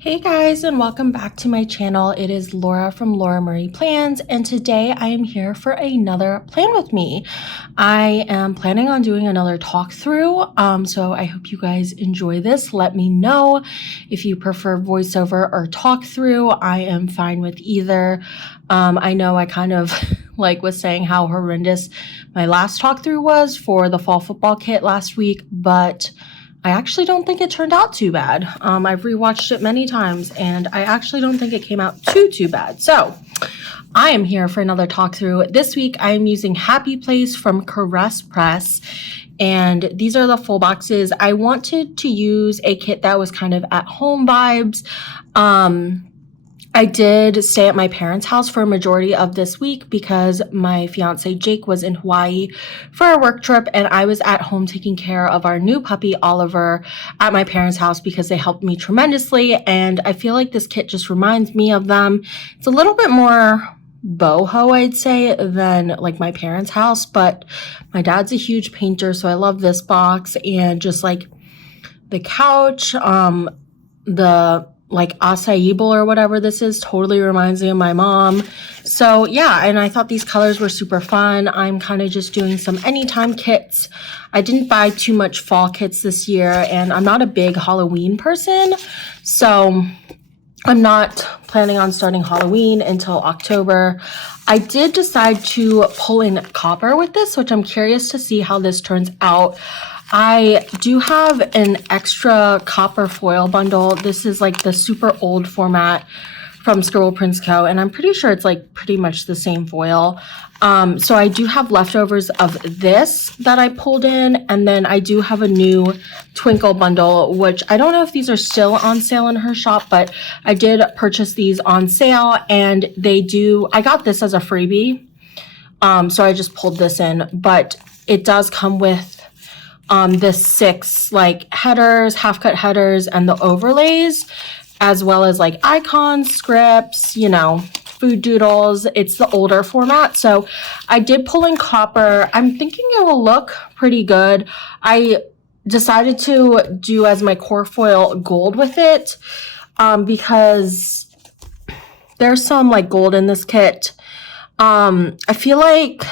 Hey guys, and welcome back to my channel. It is Laura from Laura Marie Plans, and today I am here for another plan with me. I am planning on doing another talk through, so I hope you guys enjoy this. Let me know if you prefer voiceover or talk through. I am fine with either. I know I kind of was saying how horrendous my last talk through was for the fall football kit last week, but I actually don't think it turned out too bad. I've rewatched it many times, and I actually don't think it came out too bad. So I am here for another talk through. This week I am using Happy Place from Caress Press, and these are the full boxes. I wanted to use a kit that was kind of at home vibes. I did stay at my parents' house for a majority of this week because my fiance Jake was in Hawaii for a work trip, and I was at home taking care of our new puppy Oliver at my parents' house because they helped me tremendously, and I feel like this kit just reminds me of them. It's a little bit more boho, I'd say, than like my parents' house, but my dad's a huge painter, so I love this box, and just like the couch, the acai bowl or whatever this is totally reminds me of my mom. So yeah, and I thought these colors were super fun. I'm kind of just doing some anytime kits. I didn't buy too much fall kits this year, and I'm not a big Halloween person, so I'm not planning on starting Halloween until October. I did decide to pull in copper with this, which I'm curious to see how this turns out. I do have an extra copper foil bundle. This is like the super old format from Scribble Prints Co. And I'm pretty sure it's like pretty much the same foil. So I do have leftovers of this that I pulled in. And then I do have a new Twinkle bundle, which I don't know if these are still on sale in her shop, but I did purchase these on sale, and I got this as a freebie. So I just pulled this in, but it does come with the 6 headers, half cut headers, and the overlays, as well as icons, scripts, food doodles. It's the older format. So I did pull in copper. I'm thinking it will look pretty good. I decided to do as my core foil gold with it, because there's some gold in this kit. I feel like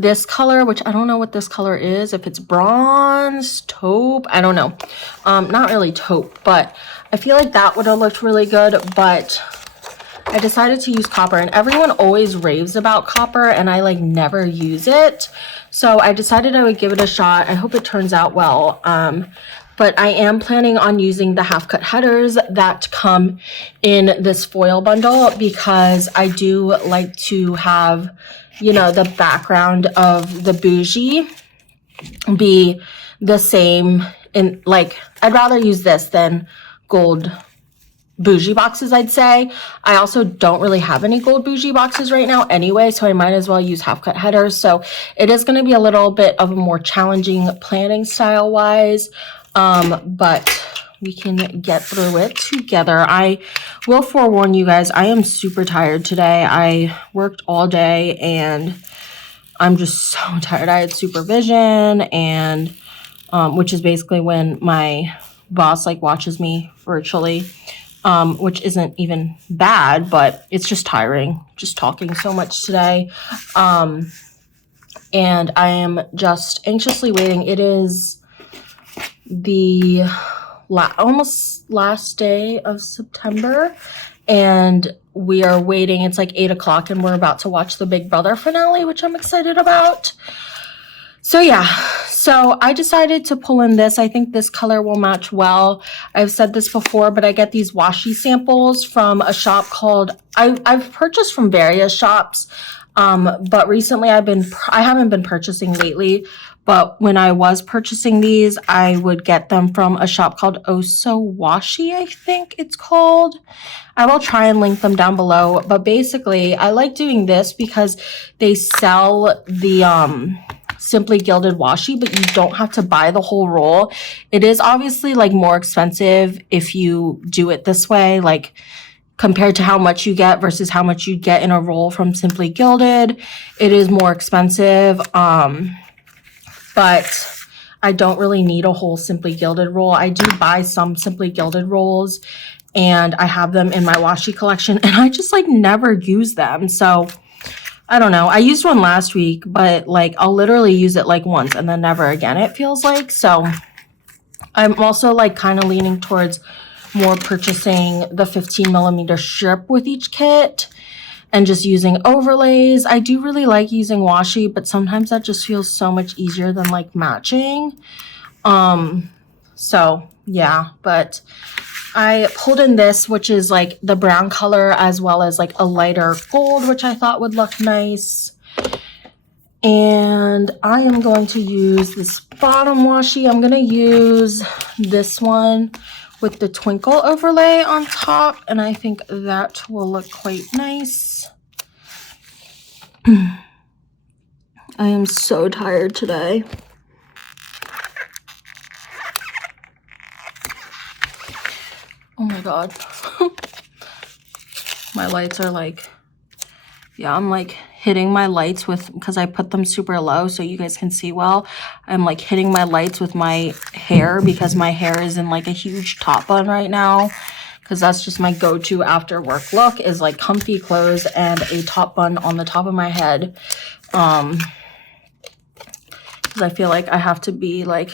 this color, which I don't know what this color is, if it's bronze, taupe, I don't know. Not really taupe, but I feel like that would have looked really good, but I decided to use copper, and everyone always raves about copper, and I never use it. So I decided I would give it a shot. I hope it turns out well. But I am planning on using the half cut headers that come in this foil bundle, because I do like to have the background of the bougie be the same in I'd rather use this than gold bougie boxes, I'd say. I also don't really have any gold bougie boxes right now anyway, so I might as well use half cut headers. So it is going to be a little bit of a more challenging planning style wise, but we can get through it together. I will forewarn you guys, I am super tired today. I worked all day and I'm just so tired. I had supervision, and which is basically when my boss watches me virtually, which isn't even bad, but it's just tiring just talking so much today. And I am just anxiously waiting. It is the almost last day of September, and we are waiting. It's 8 o'clock, and we're about to watch the Big Brother finale, which I'm excited about. So yeah, so I decided to pull in this. I think this color will match well. I've said this before, but I get these washi samples from a shop called, I've purchased from various shops, but recently I haven't been purchasing lately. But when I was purchasing these, I would get them from a shop called Oso Washi, I think it's called. I will try and link them down below. But basically, I like doing this because they sell the Simply Gilded washi, but you don't have to buy the whole roll. It is obviously more expensive if you do it this way, compared to how much you get versus how much you get in a roll from Simply Gilded. It is more expensive. But I don't really need a whole Simply Gilded roll. I do buy some Simply Gilded rolls, and I have them in my washi collection, and I just like never use them. So I don't know. I used one last week, but like I'll literally use it like once and then never again, it feels like. So I'm also like kind of leaning towards more purchasing the 15mm strip with each kit and just using overlays. I do really like using washi, but sometimes that just feels so much easier than like matching. So yeah, but I pulled in this, which is like the brown color as well as like a lighter gold, which I thought would look nice. And I am going to use this bottom washi. I'm going to use this one with the twinkle overlay on top, and I think that will look quite nice. I am so tired today. Oh my god. My lights are like, yeah, I'm like hitting my lights with, because I put them super low so you guys can see well. I'm like hitting my lights with my hair because my hair is in like a huge top bun right now, because that's just my go-to after work look, is like comfy clothes and a top bun on the top of my head. Because I feel like I have to be like,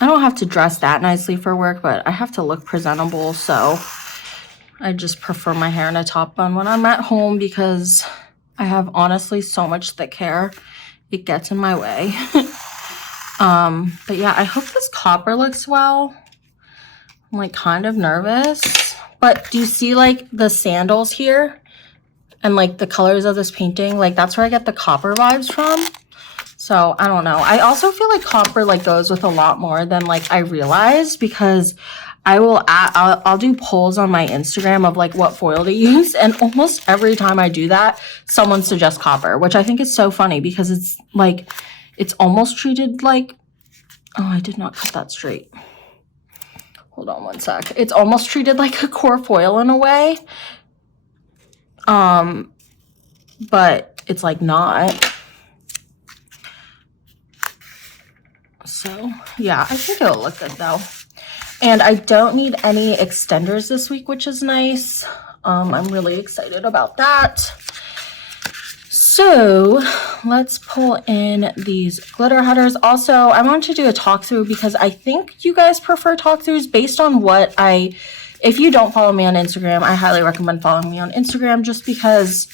I don't have to dress that nicely for work, but I have to look presentable, so I just prefer my hair in a top bun when I'm at home because I have honestly so much thick hair. It gets in my way. But yeah, I hope this copper looks well. I'm like kind of nervous. But do you see like the sandals here? And like the colors of this painting? Like that's where I get the copper vibes from. So I don't know. I also feel like copper like goes with a lot more than like I realized, because I'll do polls on my Instagram of like what foil to use, and almost every time I do that, someone suggests copper, which I think is so funny because it's like, it's almost treated like, oh, I did not cut that straight. Hold on one sec. It's almost treated like a core foil in a way. But it's like not. So yeah, I think it'll look good though. And I don't need any extenders this week, which is nice. I'm really excited about that. So let's pull in these glitter headers. Also, I want to do a talk through because I think you guys prefer talk throughs based on what if you don't follow me on Instagram, I highly recommend following me on Instagram, just because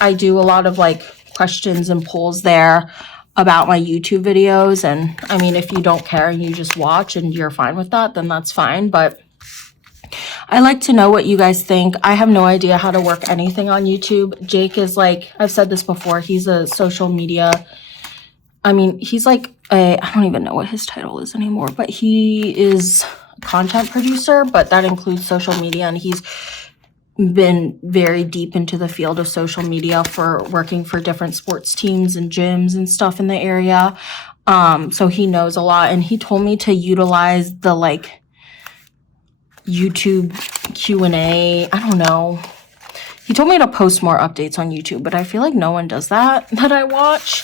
I do a lot of like questions and polls there about my YouTube videos. And I mean, if you don't care and you just watch and you're fine with that, then that's fine. But I like to know what you guys think. I have no idea how to work anything on YouTube. Jake is like, I've said this before, he's a social media, I mean, he's like I don't even know what his title is anymore, but he is a content producer, but that includes social media, and he's been very deep into the field of social media for working for different sports teams and gyms and stuff in the area. So he knows a lot, and he told me to utilize the like YouTube Q&A. I don't know. He told me to post more updates on YouTube, but I feel like no one does that I watch.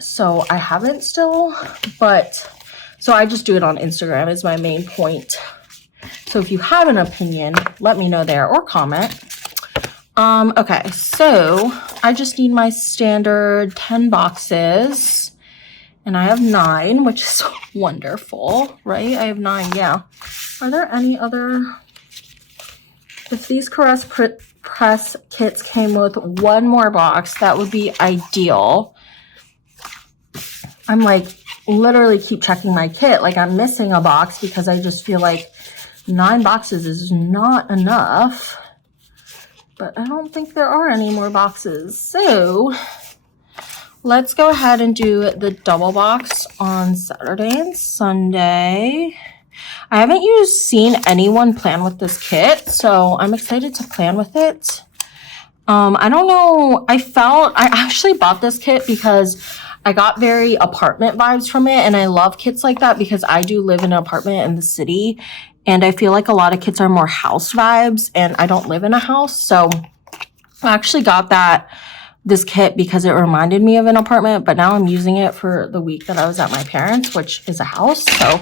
So I haven't still, but so I just do it on Instagram is my main point. So if you have an opinion, let me know there or comment. Okay, so I just need my standard 10 boxes, and I have 9, which is wonderful, right? I have 9, yeah. Are there any other? If these Caress Press kits came with one more box, that would be ideal. I'm like literally keep checking my kit, like I'm missing a box because I just feel like 9 boxes is not enough, but I don't think there are any more boxes. So let's go ahead and do the double box on Saturday and Sunday. I haven't seen anyone plan with this kit, so I'm excited to plan with it. I don't know, I actually bought this kit because I got very apartment vibes from it, and I love kits like that because I do live in an apartment in the city, and I feel like a lot of kits are more house vibes, and I don't live in a house, so I actually got that this kit because it reminded me of an apartment, but now I'm using it for the week that I was at my parents', which is a house. So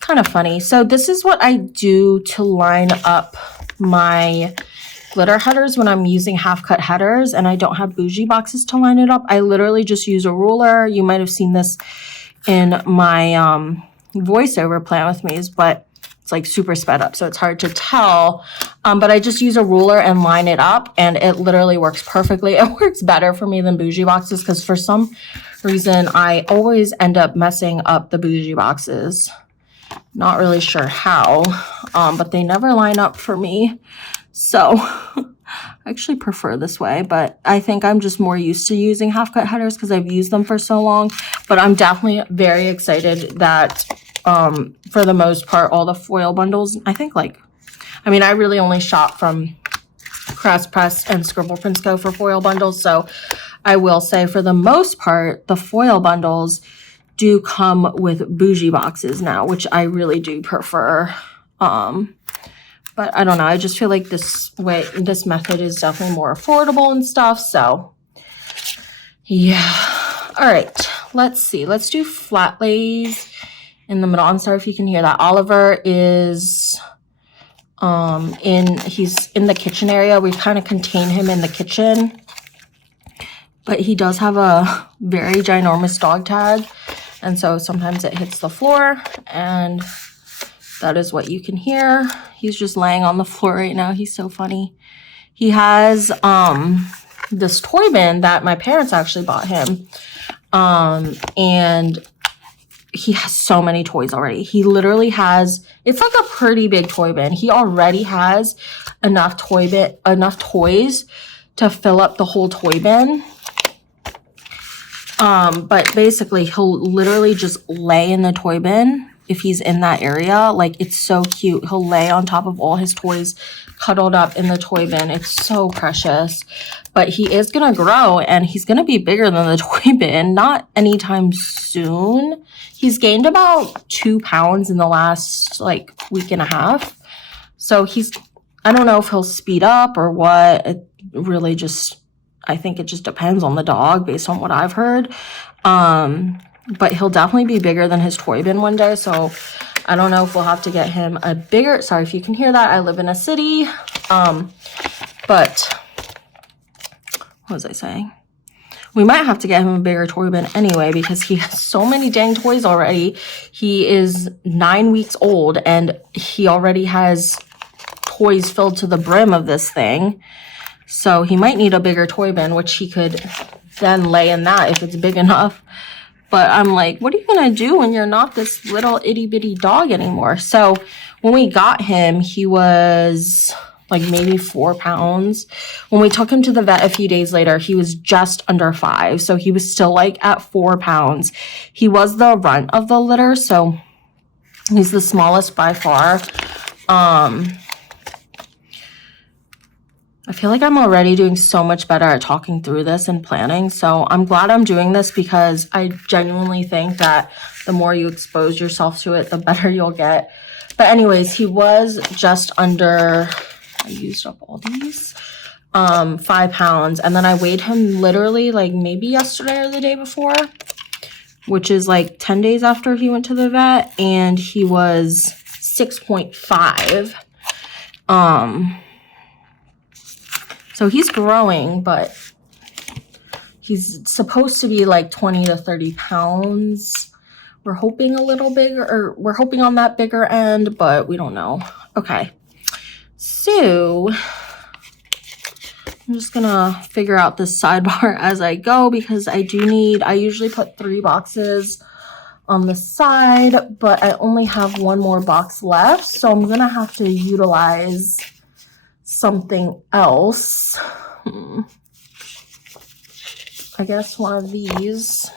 kind of funny. So this is what I do to line up my glitter headers when I'm using half cut headers and I don't have bougie boxes to line it up. I literally just use a ruler. You might have seen this in my voiceover Plan With Me's, but it's like super sped up, so it's hard to tell. But I just use a ruler and line it up, and it literally works perfectly. It works better for me than bougie boxes because for some reason I always end up messing up the bougie boxes. Not really sure how, but they never line up for me. So I actually prefer this way, but I think I'm just more used to using half cut headers because I've used them for so long. But I'm definitely very excited that for the most part, all the foil bundles, I think I really only shop from Crafts Press and Scribble Prints Co. for foil bundles. So I will say for the most part, the foil bundles do come with bougie boxes now, which I really do prefer. But I don't know. I just feel like this method is definitely more affordable and stuff. So yeah. All right. Let's see. Let's do flat lays in the middle. I'm sorry if you can hear that. Oliver is he's in the kitchen area. We've kind of contained him in the kitchen, but he does have a very ginormous dog tag, and so sometimes it hits the floor, and that is what you can hear. He's just laying on the floor right now. He's so funny. He has this toy bin that my parents actually bought him, and he has so many toys already. He literally has, it's like a pretty big toy bin. He already has enough toys to fill up the whole toy bin. But basically he'll literally just lay in the toy bin if he's in that area. Like, it's so cute. He'll lay on top of all his toys cuddled up in the toy bin. It's so precious. But he is gonna grow and he's gonna be bigger than the toy bin, not anytime soon. He's gained about 2 pounds in the last week and a half. So I don't know if he'll speed up or what. It really I think it just depends on the dog based on what I've heard. But he'll definitely be bigger than his toy bin one day. So I don't know if we'll have to get him a bigger, sorry if you can hear that. I live in a city. But what was I saying? We might have to get him a bigger toy bin anyway because he has so many dang toys already. He is 9 weeks old and he already has toys filled to the brim of this thing. So he might need a bigger toy bin, which he could then lay in that if it's big enough. But I'm like, what are you going to do when you're not this little itty bitty dog anymore? So when we got him, he was maybe 4 pounds. When we took him to the vet a few days later, he was just under 5. So he was still at 4 pounds. He was the runt of the litter. So he's the smallest by far. I feel like I'm already doing so much better at talking through this and planning. So I'm glad I'm doing this because I genuinely think that the more you expose yourself to it, the better you'll get. But anyways, he was just under, I used up all these, 5 pounds. And then I weighed him literally maybe yesterday or the day before, which is 10 days after he went to the vet. And he was 6.5. So he's growing, but he's supposed to be 20 to 30 pounds. We're hoping a little bigger, or we're hoping on that bigger end, but we don't know. Okay. So I'm just gonna figure out this sidebar as I go because I usually put 3 boxes on the side, but I only have 1 more box left. So I'm gonna have to utilize something else. I guess one of these.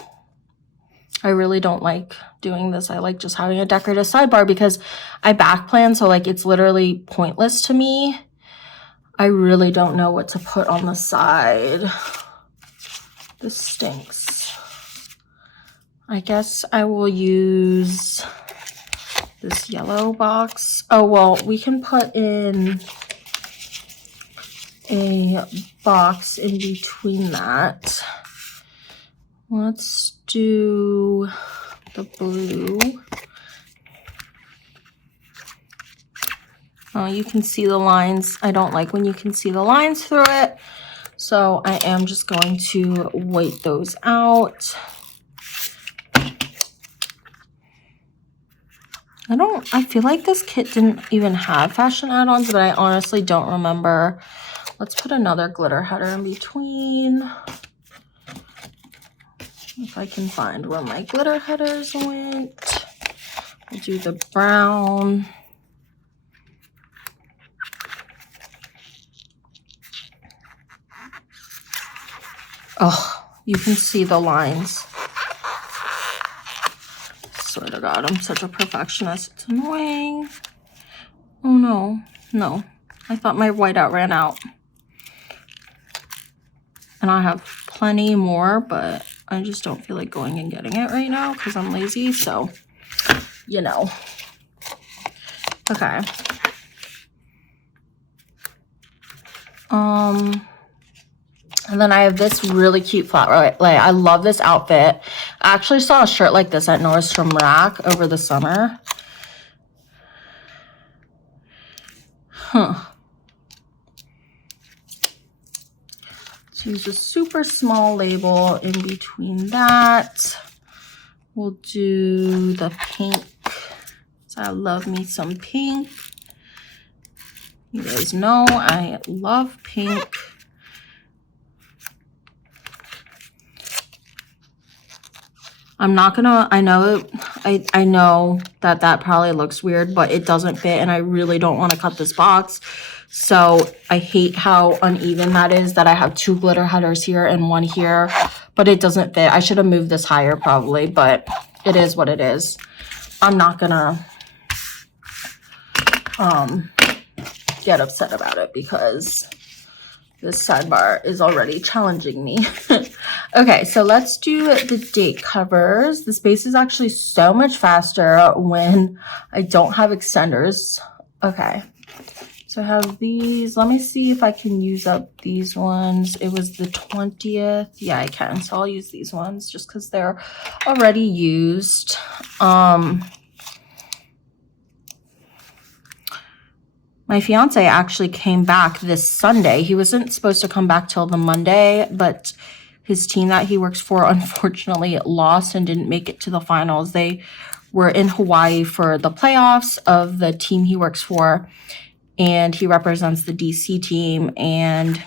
I really don't like doing this. I like just having a decorative sidebar because I back plan, so it's literally pointless to me. I really don't know what to put on the side. This stinks. I guess I will use this yellow box. Oh, well, we can put in a box in between that. Let's do the blue. Oh, you can see the lines. I don't like when you can see the lines through it. So I am just going to white those out. I feel like this kit didn't even have fashion add-ons, but I honestly don't remember. Let's put another glitter header in between. If I can find where my glitter headers went. We'll do the brown. Oh, you can see the lines. Swear to God, I'm such a perfectionist. It's annoying. Oh no, no. I thought my whiteout ran out. And I have plenty more, but I just don't feel like going and getting it right now because I'm lazy, so, you know. Okay. And then I have this really cute flat lay. I love this outfit. I actually saw a shirt like this at Nordstrom Rack over the summer. Huh. Let's use a super small label in between that. We'll do the pink. So I love me some pink. You guys know I love pink. I'm not gonna, I know that probably looks weird, but it doesn't fit and I really don't want to cut this box. So I hate how uneven that is, that I have 2 glitter headers here and 1 here, but it doesn't fit. I should have moved this higher probably, but it is what it is. I'm not gonna get upset about it because this sidebar is already challenging me. Okay, so let's do the date covers. The space is actually so much faster when I don't have extenders. Okay, so I have these. Let me see if I can use up these ones. It was the 20th. Yeah, I can. So I'll use these ones just because they're already used. My fiance actually came back this Sunday. He wasn't supposed to come back till the Monday, but his team that he works for unfortunately lost and didn't make it to the finals. They were in Hawaii for the playoffs of the team he works for, and he represents the DC team, and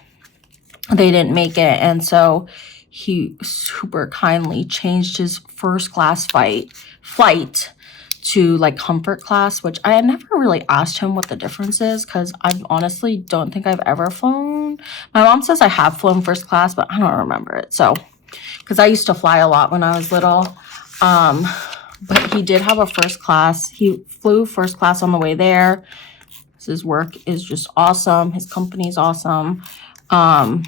they didn't make it. And so he super kindly changed his first class flight to like comfort class, which I had never really asked him what the difference is because I honestly don't think I've ever flown. My mom says I have flown first class, but I don't remember it. So, because I used to fly a lot when I was little. But he did have a first class. He flew first class on the way there. His work is just awesome. His company is awesome. But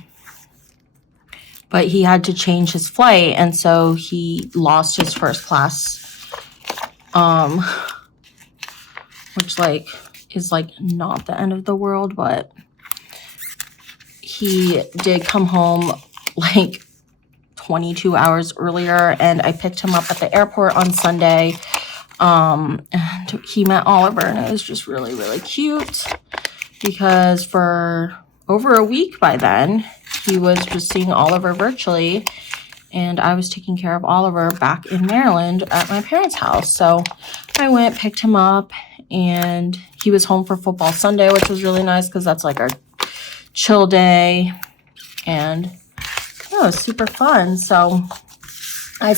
he had to change his flight, and so he lost his first class. Which like is like not the end of the world, but he did come home like 22 hours earlier, and I picked him up at the airport on Sunday. And he met Oliver, and it was just really, really cute because for over a week by then, he was just seeing Oliver virtually. And I was taking care of Oliver back in Maryland at my parents' house. So I went, picked him up, and he was home for football Sunday, which was really nice because that's like our chill day. And it was super fun. So I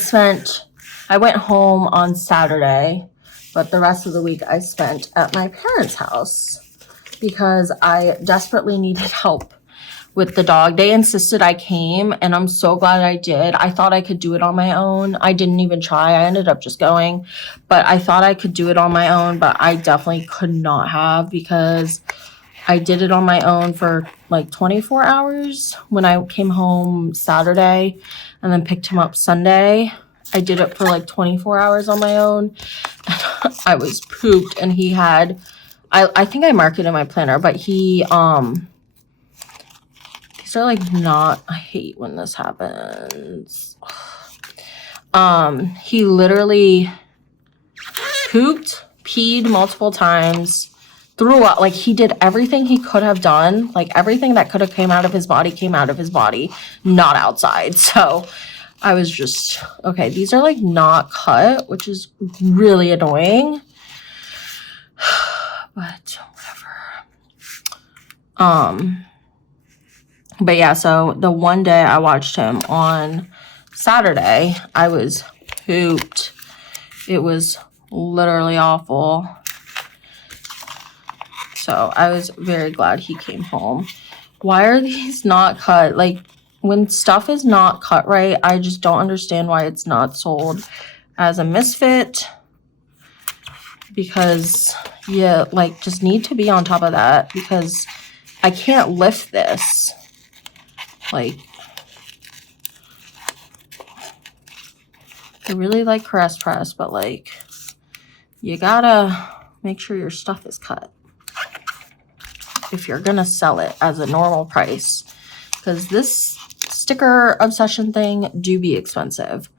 went home on Saturday, but the rest of the week I spent at my parents' house because I desperately needed help with the dog. They insisted I came, and I'm so glad I did. I thought I could do it on my own. I didn't even try. I ended up just going, but I thought I could do it on my own, but I definitely could not have because I did it on my own for like 24 hours when I came home Saturday and then picked him up Sunday. I did it for like 24 hours on my own. I was pooped, and he had, I think I marked it in my planner, but he These are like not, I hate when this happens. He literally pooped, peed multiple times, threw up. Like, he did everything he could have done. Like, everything that could have came out of his body came out of his body, not outside. So I was just, okay, these are like not cut, which is really annoying. But whatever. But yeah, so the one day I watched him on Saturday, I was pooped. It was literally awful. So I was very glad he came home. Why are these not cut? Like, when stuff is not cut right, I just don't understand why it's not sold as a misfit. Because you, like, just need to be on top of that. Because I can't lift this. Like, I really like Caress Press, but, like, you gotta make sure your stuff is cut if you're gonna sell it as a normal price, because this sticker obsession thing do be expensive.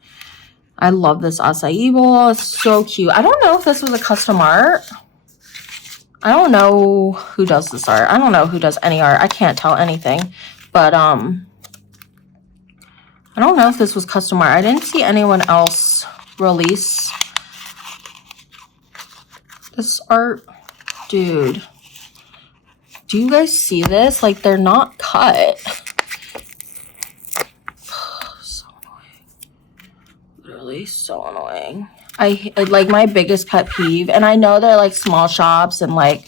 I love this acai bowl. It's so cute. I don't know if this was a custom art. I don't know who does this art. I don't know who does any art. I can't tell anything. But I don't know if this was custom art. I didn't see anyone else release this art. Dude, do you guys see this? Like, they're not cut. So annoying. Literally so annoying. I like, my biggest pet peeve, and I know they're like small shops and like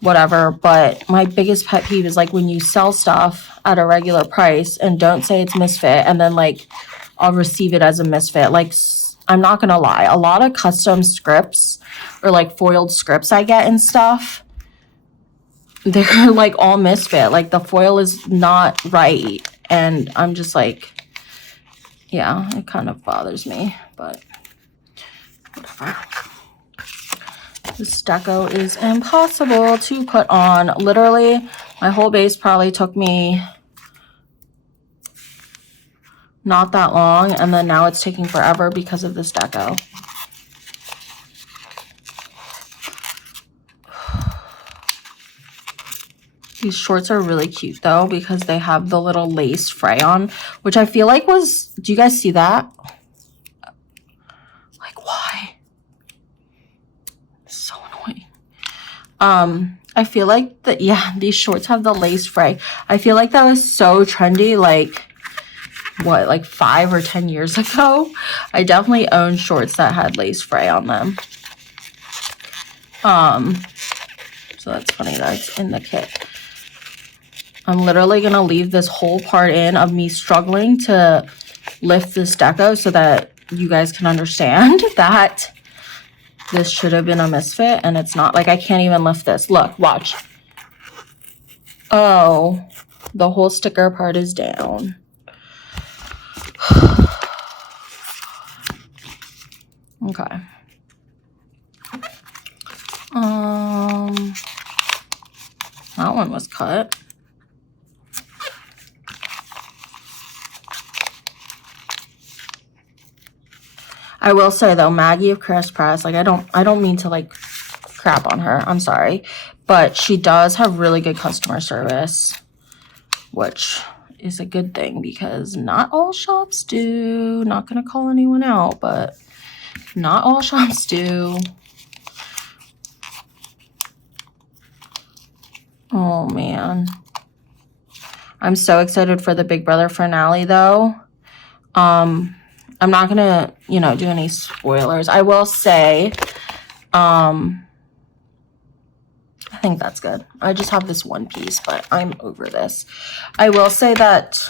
whatever, but my biggest pet peeve is like when you sell stuff at a regular price and don't say it's misfit, and then like I'll receive it as a misfit. Like, I'm not gonna lie, a lot of custom scripts or like foiled scripts I get and stuff, they're like all misfit. Like, the foil is not right, and I'm just like, yeah, it kind of bothers me, but whatever. This deco is impossible to put on. Literally, my whole base probably took me not that long, and then now it's taking forever because of this deco. These shorts are really cute though, because they have the little lace fray on, which I feel like was, do you guys see that? Like, why? So annoying. I feel like that, yeah, these shorts have the lace fray. I feel like that was so trendy, like, what, like 5 or 10 years ago? I definitely owned shorts that had lace fray on them. So that's funny that it's in the kit. I'm literally gonna leave this whole part in of me struggling to lift this deco so that you guys can understand that this should have been a misfit, and it's not. Like, I can't even lift this. Look, watch. Oh, the whole sticker part is down. Okay. That one was cut. I will say though, Maggie of Caress Press, like, I don't mean to like crap on her. I'm sorry, but she does have really good customer service, which is a good thing, because not all shops do. Not gonna call anyone out, but not all shops do. Oh man, I'm so excited for the Big Brother finale though. I'm not gonna, you know, do any spoilers. I will say, I think that's good. I just have this one piece, but I'm over this. I will say that,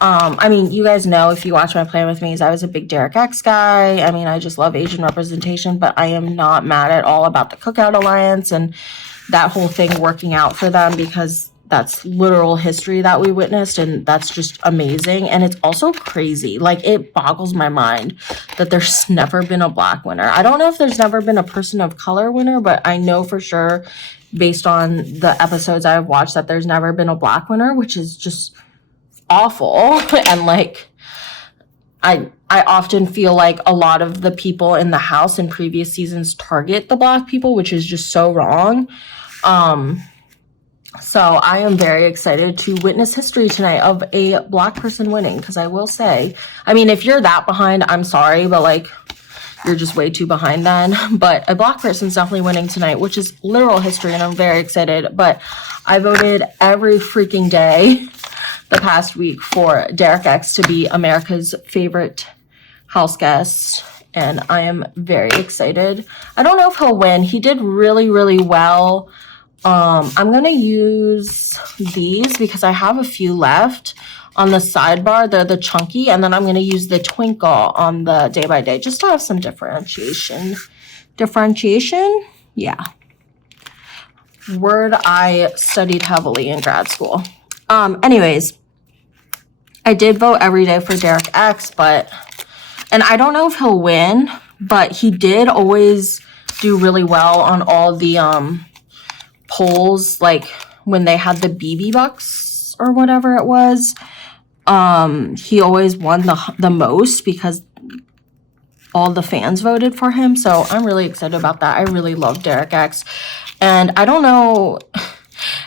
I mean, you guys know, if you watch my Plan With Me's, I was a big Derek X guy. I mean, I just love Asian representation, but I am not mad at all about the Cookout Alliance and that whole thing working out for them, because that's literal history that we witnessed, and that's just amazing. And it's also crazy. Like, it boggles my mind that there's never been a Black winner. I don't know if there's never been a person of color winner, but I know for sure based on the episodes I've watched, that there's never been a black winner, which is just awful. And like, I often feel like a lot of the people in the house in previous seasons target the black people, which is just so wrong. So I am very excited to witness history tonight of a black person winning, because I will say, I mean, if you're that behind, I'm sorry, but like, you're just way too behind then. But a black person's definitely winning tonight, which is literal history, and I'm very excited. But I voted every freaking day the past week for Derek X to be America's favorite house guest, and I am very excited. I don't know if he'll win. He did really, really well. I'm gonna use these because I have a few left on the sidebar. They're the chunky, and then I'm gonna use the twinkle on the day by day just to have some differentiation. Yeah. Word I studied heavily in grad school. Anyways, I did vote every day for Derek X, and I don't know if he'll win, but he did always do really well on all the polls, like when they had the BB Bucks or whatever it was. He always won the most because all the fans voted for him. So I'm really excited about that. I really love Derek X. And I don't know,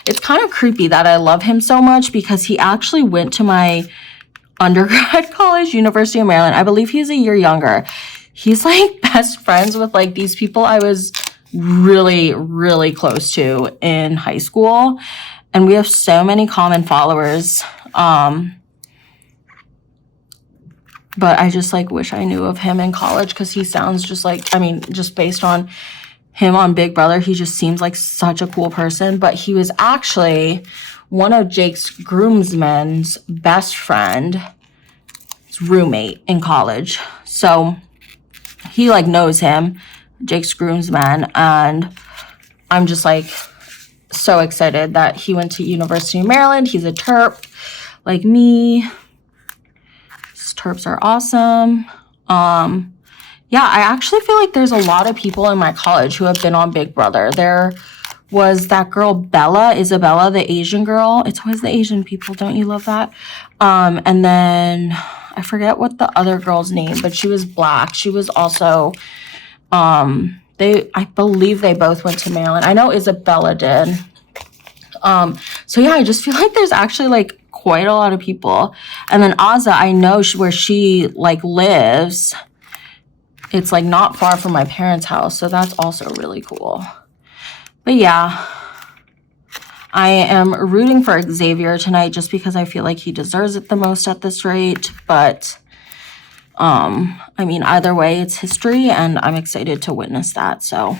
it's kind of creepy that I love him so much because he actually went to my undergrad college, University of Maryland. I believe he's a year younger. He's like best friends with like these people I was really, really close to in high school. And we have so many common followers. But I just like wish I knew of him in college because he sounds just like, I mean, just based on him on Big Brother, he just seems like such a cool person. But he was actually one of Jake's groomsmen's best friend, his roommate in college. So he like knows him, Jake's groomsman, and I'm just like so excited that he went to University of Maryland. He's a Terp like me. Terps are awesome. Yeah, I actually feel like there's a lot of people in my college who have been on Big Brother. There was that girl Bella, Isabella, the Asian girl. It's always the Asian people. Don't you love that? And then I forget what the other girl's name, but she was black. She was also, I believe they both went to Maryland. I know Isabella did. So yeah, I just feel like there's actually like quite a lot of people. And then Azza, I know where she like lives. It's like not far from my parents' house, so that's also really cool. But yeah, I am rooting for Xavier tonight just because I feel like he deserves it the most at this rate. But I mean, either way, it's history, and I'm excited to witness that. So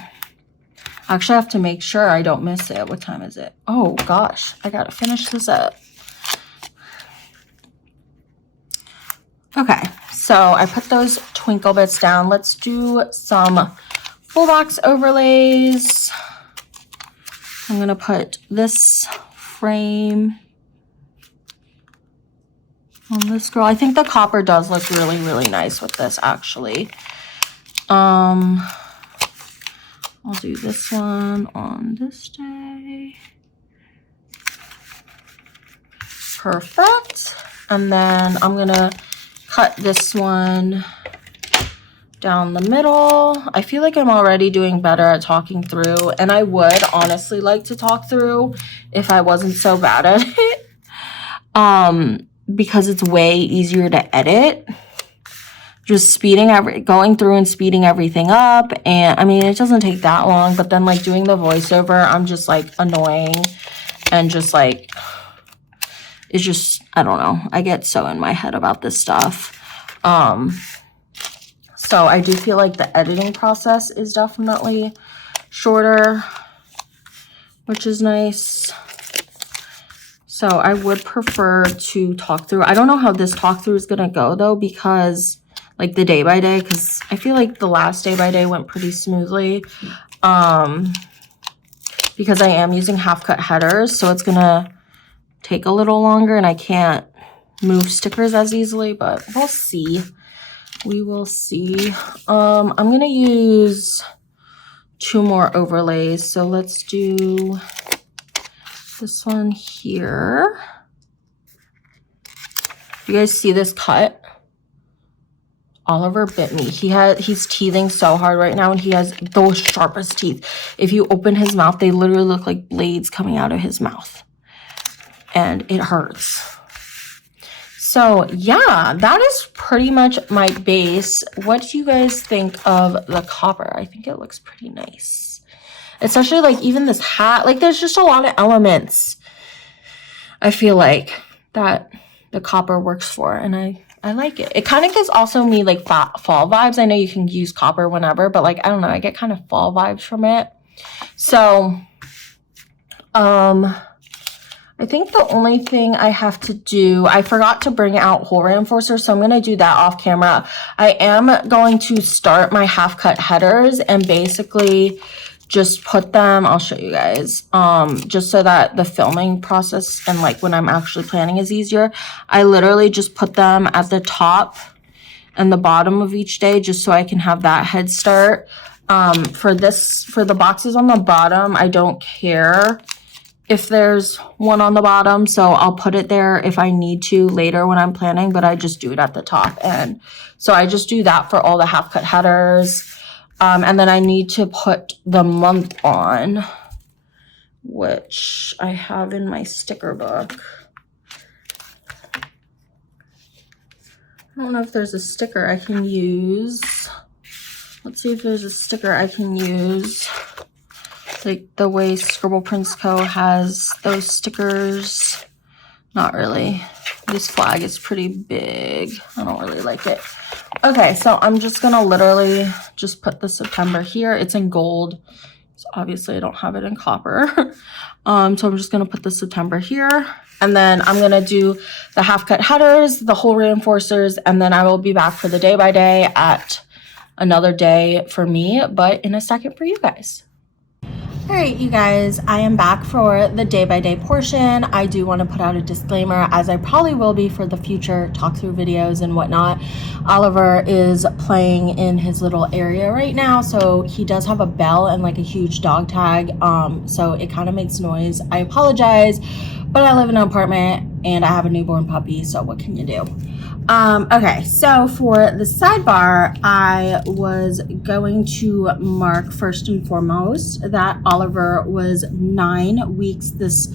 I actually have to make sure I don't miss it. What time is it? Oh gosh, I gotta finish this up. Okay, so I put those twinkle bits down. Let's do some full box overlays. I'm going to put this frame on this girl. I think the copper does look really, really nice with this, actually. I'll do this one on this day. Perfect. And then I'm going to cut this one down the middle. I feel like I'm already doing better at talking through, and I would honestly like to talk through if I wasn't so bad at it. Because it's way easier to edit. Just going through and speeding everything up. And I mean, it doesn't take that long, but then like doing the voiceover, I'm just like annoying and just like, it's just, I don't know. I get so in my head about this stuff. So I do feel like the editing process is definitely shorter, which is nice. So I would prefer to talk through. I don't know how this talk through is going to go though, because like the day by day, because I feel like the last day by day went pretty smoothly. Because I am using half cut headers, so it's going to take a little longer and I can't move stickers as easily, but we'll see. We will see. I'm going to use 2 more overlays. So let's do this one here. You guys see this cut? Oliver bit me. He's teething so hard right now, and he has those sharpest teeth. If you open his mouth, they literally look like blades coming out of his mouth. And it hurts. So yeah, that is pretty much my base. What do you guys think of the copper? I think it looks pretty nice. Especially like even this hat, like there's just a lot of elements I feel like that the copper works for, and I like it. It kind of gives also me like fall vibes. I know you can use copper whenever, but like, I don't know, I get kind of fall vibes from it. So, I think the only thing I have to do, I forgot to bring out hole reinforcers, so I'm going to do that off camera. I am going to start my half cut headers and basically just put them, I'll show you guys, just so that the filming process and like when I'm actually planning is easier. I literally just put them at the top and the bottom of each day just so I can have that head start. For the boxes on the bottom, I don't care if there's one on the bottom, so I'll put it there if I need to later when I'm planning, but I just do it at the top. And so I just do that for all the half cut headers. And then I need to put the month on, which I have in my sticker book. I don't know if there's a sticker I can use. Let's see if there's a sticker I can use. Like the way Scribble Prints Co. has those stickers. Not really. This flag is pretty big. I don't really like it. Okay, so I'm just gonna literally just put the September here. It's in gold, so obviously I don't have it in copper. So I'm just gonna put the September here, and then I'm gonna do the half cut headers, the hole reinforcers, and then I will be back for the day by day at another day for me, but in a second for you guys. All right, you guys, I am back for the day-by-day portion. I do want to put out a disclaimer, as I probably will be for the future talk-through videos and whatnot. Oliver is playing in his little area right now, so he does have a bell and like a huge dog tag, so it kind of makes noise. I apologize, but I live in an apartment and I have a newborn puppy, so what can you do? Okay, so for the sidebar, I was going to mark first and foremost that Oliver was 9 weeks this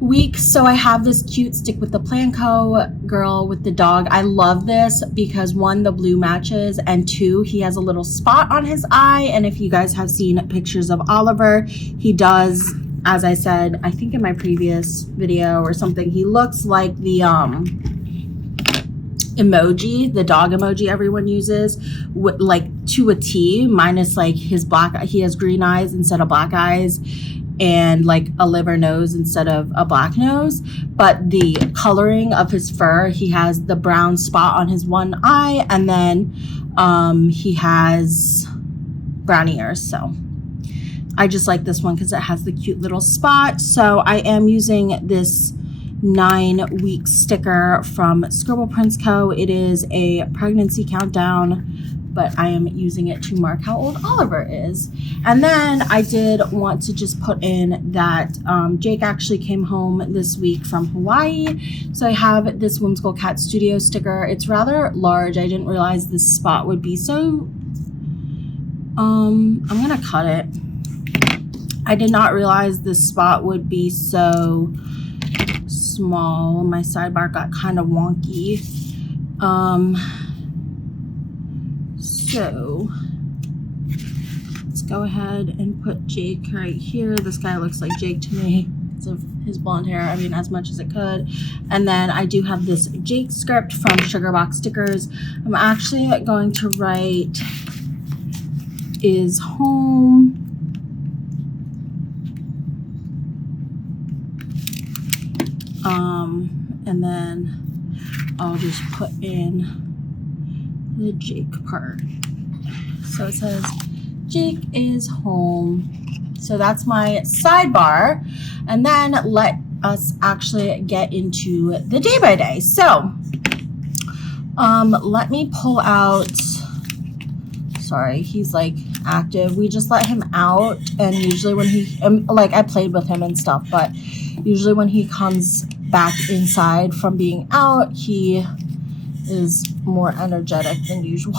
week. So I have this cute Stick with the Plan Co. girl with the dog. I love this because 1, the blue matches, and 2, he has a little spot on his eye. And if you guys have seen pictures of Oliver, he does, as I said, I think in my previous video or something, he looks like the, emoji, the dog emoji everyone uses, like to a T, minus like his black, he has green eyes instead of black eyes, and like a liver nose instead of a black nose. But the coloring of his fur, he has the brown spot on his one eye, and then he has brown ears. So I just like this one because it has the cute little spot. So I am using this 9-week sticker from Scribble Prints Co. It is a pregnancy countdown, but I am using it to mark how old Oliver is. And then I did want to just put in that Jake actually came home this week from Hawaii. So I have this Whimsical Cat Studio sticker. It's rather large. I didn't realize this spot would be so, I'm gonna cut it. I did not realize this spot would be so small. My sidebar got kind of wonky. So let's go ahead and put Jake right here. This guy looks like Jake to me because of his blonde hair. I mean, as much as it could. And then I do have this Jake script from Sugar Box Stickers. I'm actually going to write is home. And then I'll just put in the Jake part. So it says Jake is home. So that's my sidebar. And then let us actually get into the day by day. So let me pull out, sorry, he's like active. We just let him out, and usually when he, like, I played with him and stuff, but usually when he comes back inside from being out, he is more energetic than usual.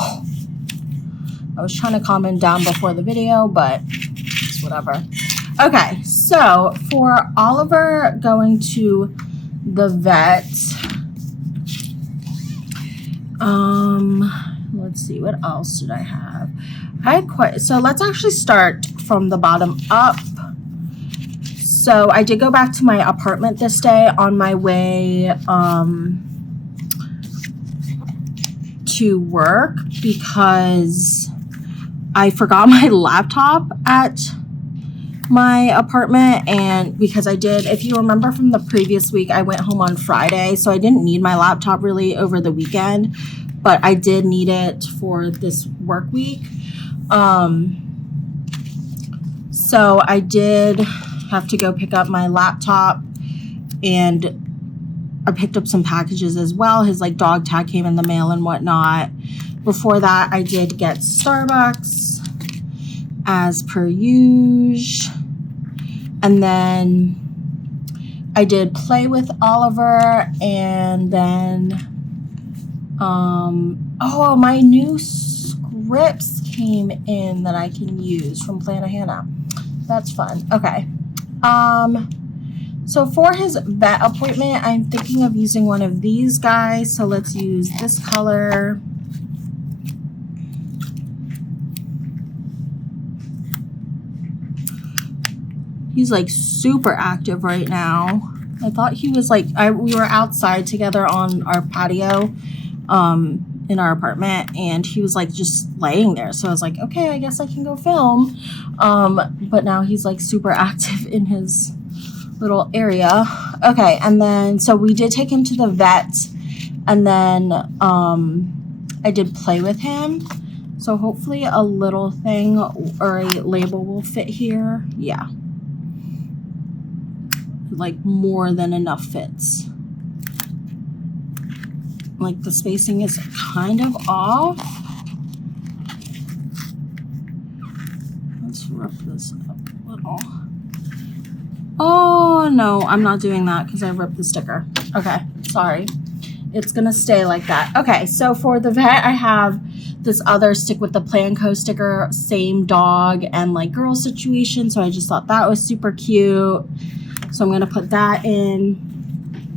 I was trying to calm him down before the video, but it's whatever. Okay, so for Oliver going to the vet, let's see, what else did I have? So let's actually start from the bottom up. So I did go back to my apartment this day on my way to work because I forgot my laptop at my apartment, and because I did, if you remember from the previous week, I went home on Friday, so I didn't need my laptop really over the weekend, but I did need it for this work week. So I did have to go pick up my laptop, and I picked up some packages as well. His like dog tag came in the mail and whatnot. Before that, I did get Starbucks as per usual. And then I did play with Oliver, and then oh, my new scripts came in that I can use from Plan a Hannah. That's fun. Okay. So for his vet appointment, I'm thinking of using one of these guys. So let's use this color. He's like super active right now. I thought he was like, we were outside together on our patio in our apartment, and he was like just laying there. So I was like, okay, I guess I can go film. But now he's like super active in his little area. Okay, and then so we did take him to the vet, and then I did play with him. So hopefully a little thing or a label will fit here. Yeah. Like more than enough fits. Like the spacing is kind of off. Let's rough this up a little. Oh no, I'm not doing that because I ripped the sticker. Okay, sorry. It's gonna stay like that. Okay, so for the vet, I have this other stick with the Plan Co sticker, same dog and like girl situation. So I just thought that was super cute. So I'm going to put that in.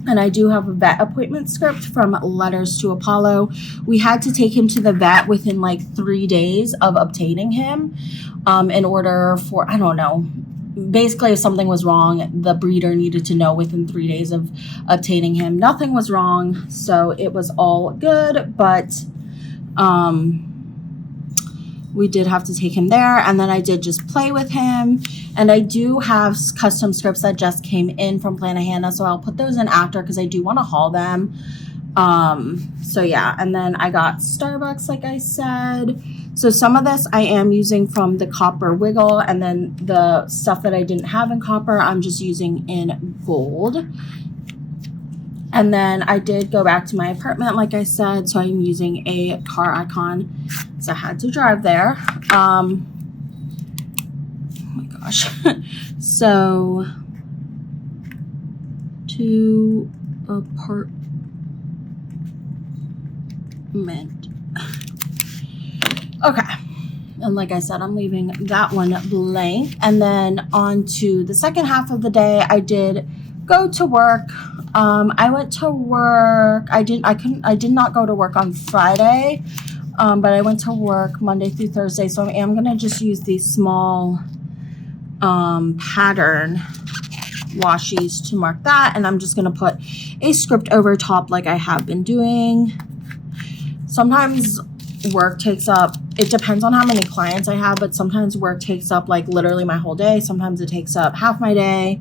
And I do have a vet appointment script from Letters to Apollo. We had to take him to the vet within like 3 days of obtaining him in order for, I don't know, basically if something was wrong, the breeder needed to know within 3 days of obtaining him. Nothing was wrong, so it was all good, but we did have to take him there, and then I did just play with him. And I do have custom scripts that just came in from Plan a Hannah, so I'll put those in after because I do want to haul them. So yeah, and then I got Starbucks, like I said. So some of this I am using from the copper wiggle, and then the stuff that I didn't have in copper, I'm just using in gold. And then I did go back to my apartment, like I said, so I'm using a car icon, so I had to drive there. Oh my gosh. So, to apartment. Okay. And like I said, I'm leaving that one blank. And then on to the second half of the day, I did go to work. I went to work. I did not go to work on Friday, but I went to work Monday through Thursday. So I am going to just use these small pattern washies to mark that. And I'm just going to put a script over top like I have been doing. Sometimes work takes up, it depends on how many clients I have, but sometimes work takes up like literally my whole day. Sometimes it takes up half my day.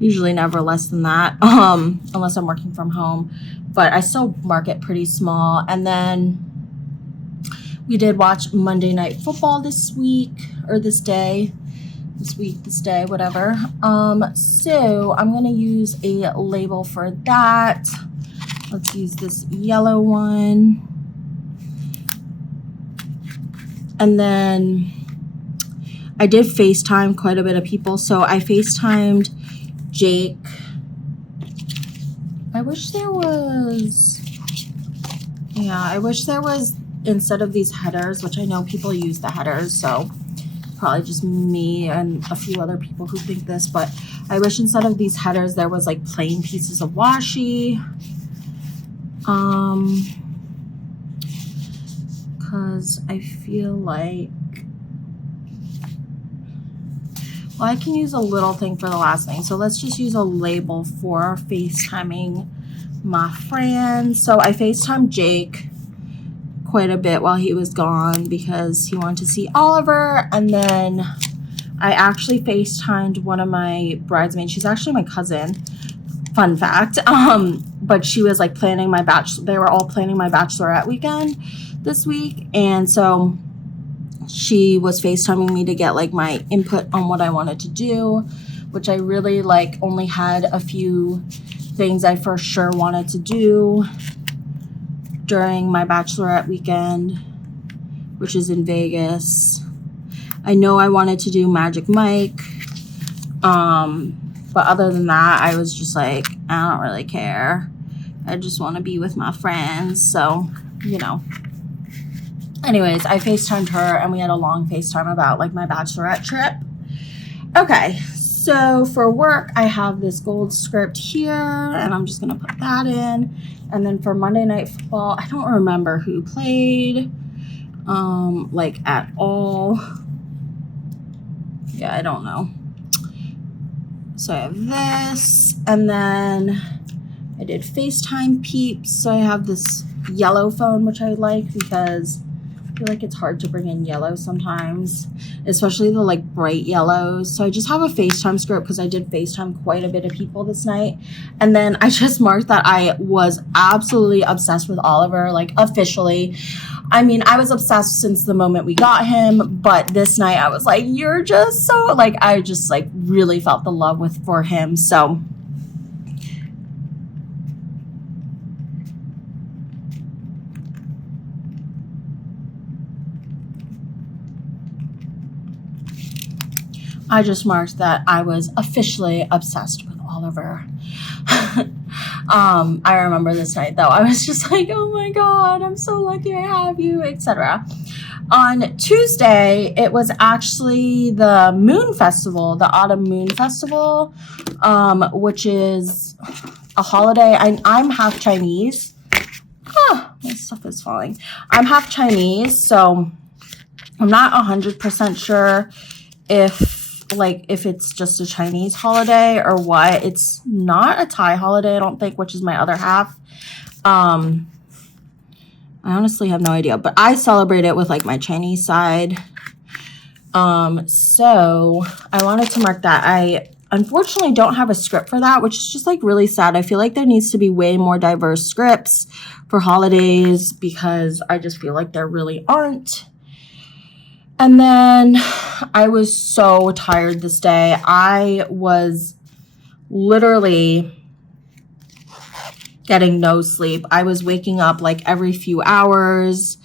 Usually never less than that, unless I'm working from home, but I still mark it pretty small. And then we did watch Monday Night Football this week, or this day, whatever. So I'm going to use a label for that. Let's use this yellow one. And then I did FaceTime quite a bit of people. So I FaceTimed Jake. I wish there was, instead of these headers, which I know people use the headers, so probably just me and a few other people who think this, but I wish instead of these headers there was like plain pieces of washi. Because I feel like, well, I can use a little thing for the last thing. So let's just use a label for FaceTiming my friends. So I FaceTimed Jake quite a bit while he was gone because he wanted to see Oliver. And then I actually FaceTimed one of my bridesmaids. She's actually my cousin. Fun fact. But she was like planning my they were all planning my bachelorette weekend this week. And so she was FaceTiming me to get like my input on what I wanted to do, which I really like only had a few things I for sure wanted to do during my bachelorette weekend, which is in Vegas. I know I wanted to do Magic Mike. But other than that, I was just like, I don't really care. I just want to be with my friends. So, you know. Anyways, I FaceTimed her and we had a long FaceTime about like my bachelorette trip. Okay, so for work, I have this gold script here and I'm just going to put that in. And then for Monday Night Football, I don't remember who played, like at all. Yeah, I don't know. So I have this, and then I did FaceTime peeps. So I have this yellow phone, which I like because I feel like it's hard to bring in yellow sometimes, especially the like bright yellows. So I just have a FaceTime script because I did FaceTime quite a bit of people this night. And then I just marked that I was absolutely obsessed with Oliver, like officially. I mean, I was obsessed since the moment we got him, but this night I was like, you're just so, like, I just like really felt the love for him. So I just marked that I was officially obsessed with Oliver. I remember this night though, I was just like, oh my God, I'm so lucky I have you, etc. On Tuesday, it was actually the Moon Festival, the Autumn Moon Festival, which is a holiday. I'm half Chinese. My stuff is falling. I'm half Chinese, so I'm not 100% sure if it's just a Chinese holiday or what. It's not a Thai holiday, I don't think, which is my other half. I honestly have no idea, but I celebrate it with like my Chinese side. So I wanted to mark that. I unfortunately don't have a script for that, which is just like really sad. I feel like there needs to be way more diverse scripts for holidays because I just feel like there really aren't. And then I was so tired this day. I was literally getting no sleep. I was waking up like every few hours.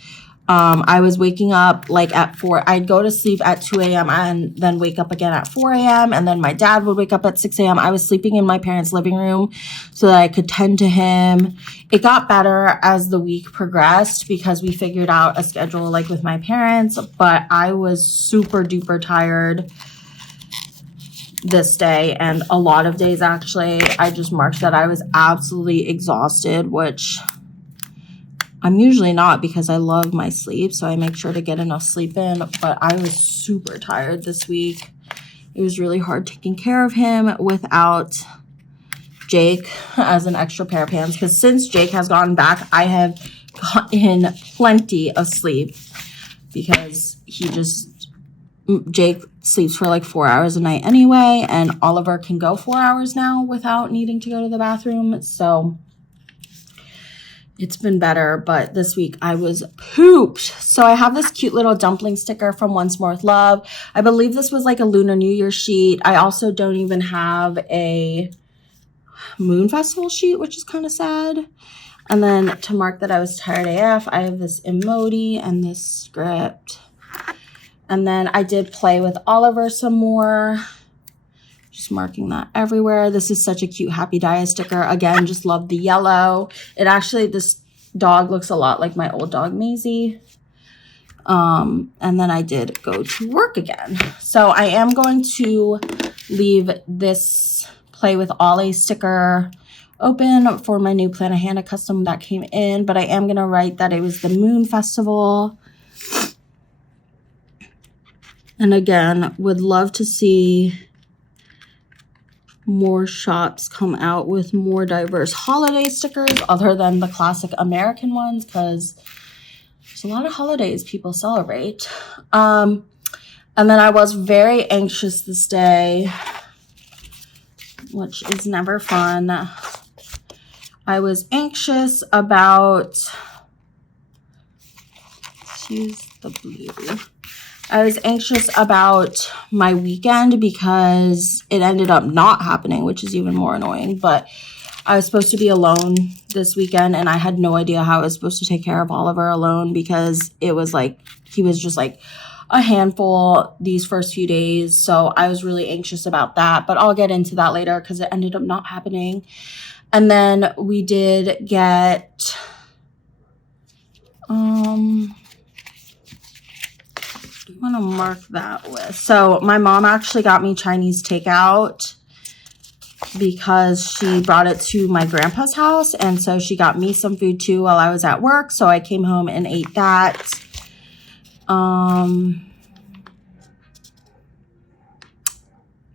I was waking up like at 4. I'd go to sleep at 2 a.m. and then wake up again at 4 a.m. And then my dad would wake up at 6 a.m. I was sleeping in my parents' living room so that I could tend to him. It got better as the week progressed because we figured out a schedule like with my parents, but I was super duper tired this day and a lot of days actually. I just marked that I was absolutely exhausted, which I'm usually not because I love my sleep, so I make sure to get enough sleep in, but I was super tired this week. It was really hard taking care of him without Jake as an extra pair of hands, because since Jake has gotten back, I have gotten plenty of sleep because Jake sleeps for like 4 hours a night anyway, and Oliver can go 4 hours now without needing to go to the bathroom, so it's been better, but this week I was pooped. So I have this cute little dumpling sticker from Once More with Love. I believe this was like a Lunar New Year sheet. I also don't even have a Moon Festival sheet, which is kind of sad. And then to mark that I was tired AF, I have this emoji and this script. And then I did play with Oliver some more. Just marking that everywhere. This is such a cute Happy Dia sticker. Again, just love the yellow. It actually, this dog looks a lot like my old dog, Maisie. And then I did go to work again. So I am going to leave this Play with Ollie sticker open for my new Plan a Hannah custom that came in, but I am going to write that it was the Moon Festival. And again, would love to see more shops come out with more diverse holiday stickers other than the classic American ones, because there's a lot of holidays people celebrate. And then I was very anxious this day, which is never fun. I was anxious about, let's use the blue. I was anxious about my weekend because it ended up not happening, which is even more annoying. But I was supposed to be alone this weekend, and I had no idea how I was supposed to take care of Oliver alone, because it was like, he was just like a handful these first few days. So I was really anxious about that, but I'll get into that later because it ended up not happening. And then we did get, I want to mark that with. So my mom actually got me Chinese takeout because she brought it to my grandpa's house. And so she got me some food too while I was at work. So I came home and ate that. Oh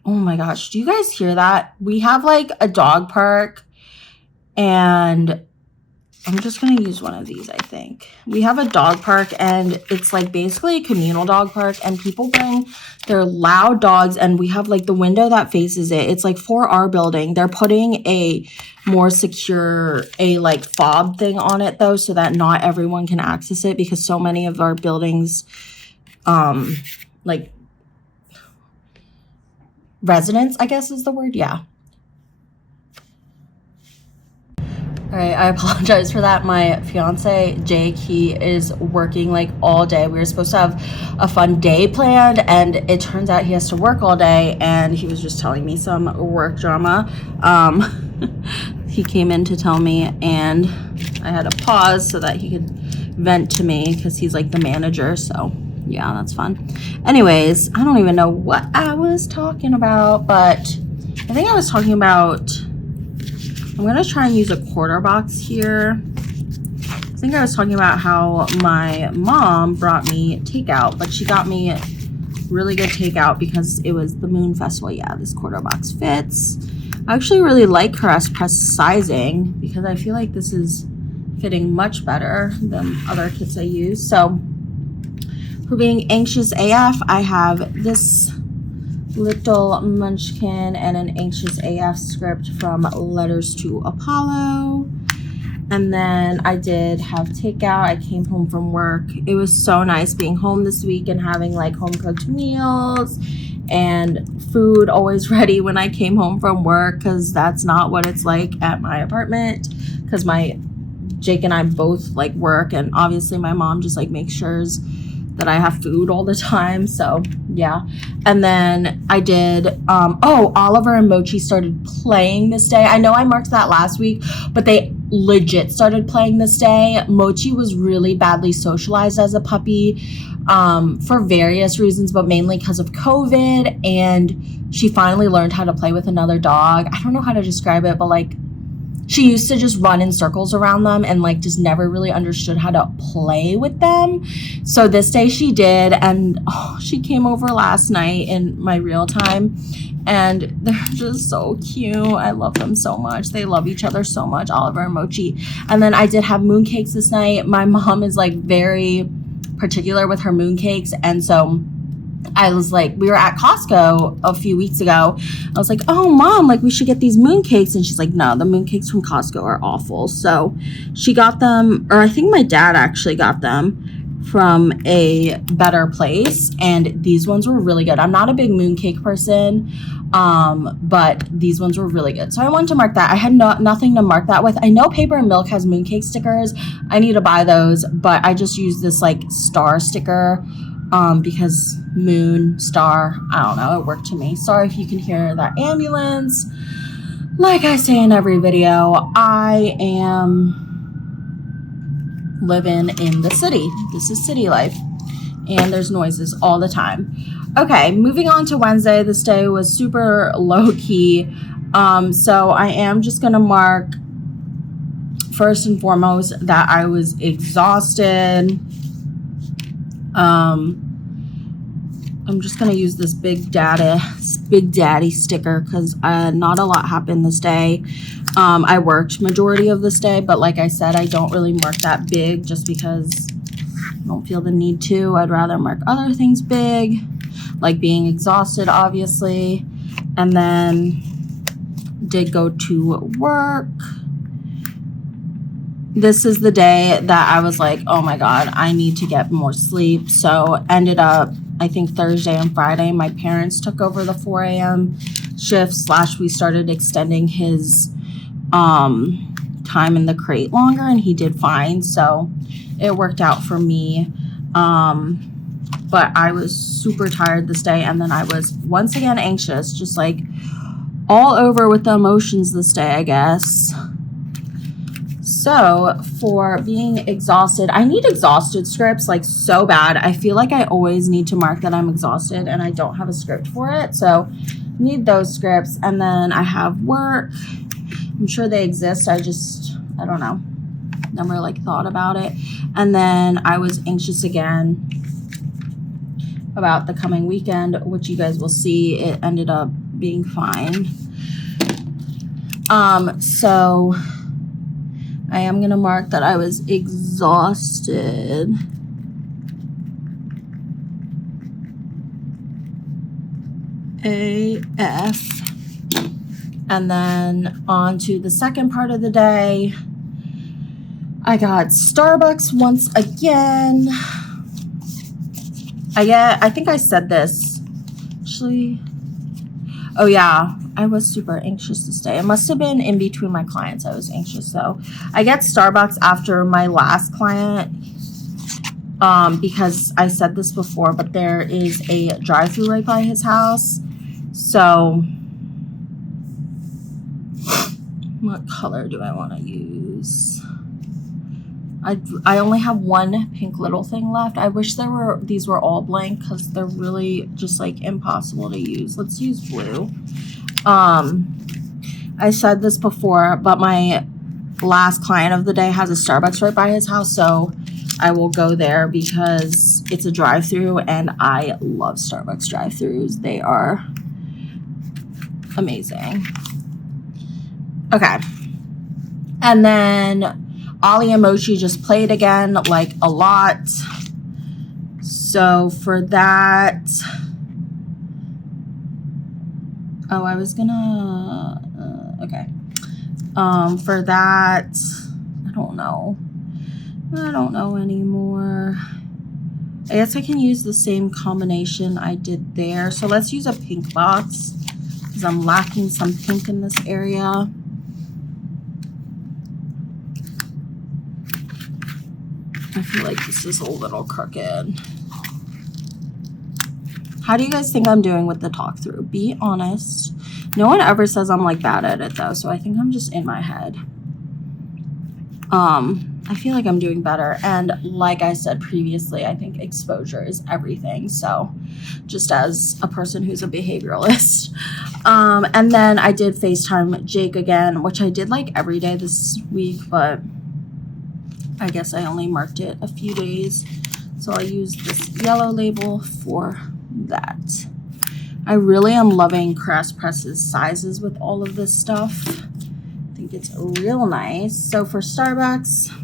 my gosh, do you guys hear that? We have like a dog park, and I'm just going to use one of these, I think. We have a dog park, and it's like basically a communal dog park, and people bring their loud dogs, and we have like the window that faces it. It's like for our building. They're putting a more secure, like fob thing on it though, so that not everyone can access it, because so many of our buildings, like residents, I guess is the word. Yeah. All right, I apologize for that. My fiance, Jake, he is working like all day. We were supposed to have a fun day planned, and it turns out he has to work all day, and he was just telling me some work drama. He came in to tell me, and I had to pause so that he could vent to me because he's like the manager. So yeah, that's fun. Anyways, I don't even know what I was talking about, but I think I was talking about, I'm going to try and use a quarter box here. I think I was talking about how my mom brought me takeout, but she got me really good takeout because it was the Moon Festival. Yeah, this quarter box fits. I actually really like her press sizing because I feel like this is fitting much better than other kits I use. So for being anxious AF, I have this little munchkin and an anxious AF script from Letters to Apollo. And then I did have takeout. I came home from work. It was so nice being home this week and having like home cooked meals and food always ready when I came home from work, because that's not what it's like at my apartment, because Jake and I both like work, and obviously my mom just like makes sure that I have food all the time. So yeah. And then I did, Oliver and Mochi started playing this day. I know I marked that last week, but they legit started playing this day. Mochi was really badly socialized as a puppy for various reasons, but mainly because of COVID. And she finally learned how to play with another dog. I don't know how to describe it, but like, she used to just run in circles around them and like just never really understood how to play with them. So this day she did, and she came over last night in my real time, and they're just so cute. I love them so much. They love each other so much, Oliver and Mochi. And then I did have mooncakes this night. My mom is like very particular with her mooncakes, and so I was like, we were at Costco a few weeks ago. I was like, oh, Mom, like we should get these mooncakes. And she's like, no, the mooncakes from Costco are awful. So she got them, or I think my dad actually got them from a better place. And these ones were really good. I'm not a big mooncake person, but these ones were really good. So I wanted to mark that. I had nothing to mark that with. I know Paper and Milk has mooncake stickers. I need to buy those, but I just used this like star sticker because moon, star, I don't know, it worked to me. Sorry if you can hear that ambulance. Like I say in every video, I am living in the city. This is city life, and there's noises all the time. Okay, moving on to Wednesday. This day was super low-key. So I am just gonna mark first and foremost that I was exhausted. I'm just gonna use this big daddy sticker because not a lot happened this day. I worked majority of this day, but like I said, I don't really mark that big just because I don't feel the need to. I'd rather mark other things big, like being exhausted, obviously. And then did go to work. This is the day that I was like, oh my God, I need to get more sleep. So ended up, I think Thursday and Friday, my parents took over the 4 a.m. shift / we started extending his time in the crate longer, and he did fine. So it worked out for me. But I was super tired this day, and then I was once again anxious, just like all over with the emotions this day, I guess. So for being exhausted, I need exhausted scripts like so bad. I feel like I always need to mark that I'm exhausted, and I don't have a script for it. So need those scripts. And then I have work. I'm sure they exist. I don't know. Never like thought about it. And then I was anxious again about the coming weekend, which you guys will see. It ended up being fine. So I am going to mark that I was exhausted. AF. And then on to the second part of the day. I got Starbucks once again. I think I said this. Actually, oh yeah, I was super anxious this day. It must have been in between my clients. I was anxious though. I get Starbucks after my last client because I said this before, but there is a drive-thru right by his house. So what color do I want to use? I only have one pink little thing left. I wish these were all blank because they're really just like impossible to use. Let's use blue. I said this before, but my last client of the day has a Starbucks right by his house, so I will go there because it's a drive-thru, and I love Starbucks drive-thrus. They are amazing. Okay. And then Ollie and Mochi just played again, like a lot. So for that, oh, I was gonna, okay. For that, I don't know anymore. I guess I can use the same combination I did there. So let's use a pink box because I'm lacking some pink in this area. I feel like this is a little crooked. How do you guys think I'm doing with the talk through? Be honest. No one ever says I'm like bad at it though, so I think I'm just in my head. I feel like I'm doing better, and like I said previously, I think exposure is everything. So just as a person who's a behavioralist. And then I did FaceTime Jake again, which I did like every day this week, but I guess I only marked it a few days. So I'll use this yellow label for that. I really am loving Crass Press's sizes with all of this stuff. I think it's real nice. So for Starbucks, I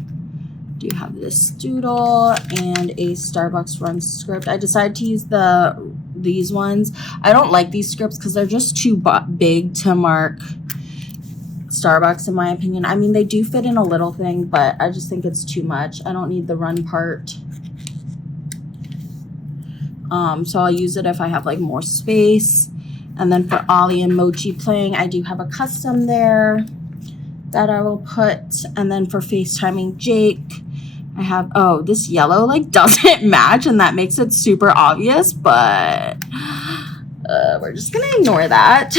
do have this doodle and a Starbucks run script. I decided to use these ones. I don't like these scripts because they're just too big to mark Starbucks, in my opinion. I mean, they do fit in a little thing, but I just think it's too much. I don't need the run part. So I'll use it if I have like more space. And then for Ollie and Mochi playing, I do have a custom there that I will put. And then for FaceTiming Jake, I have, oh, this yellow like doesn't match and that makes it super obvious, but we're just gonna ignore that.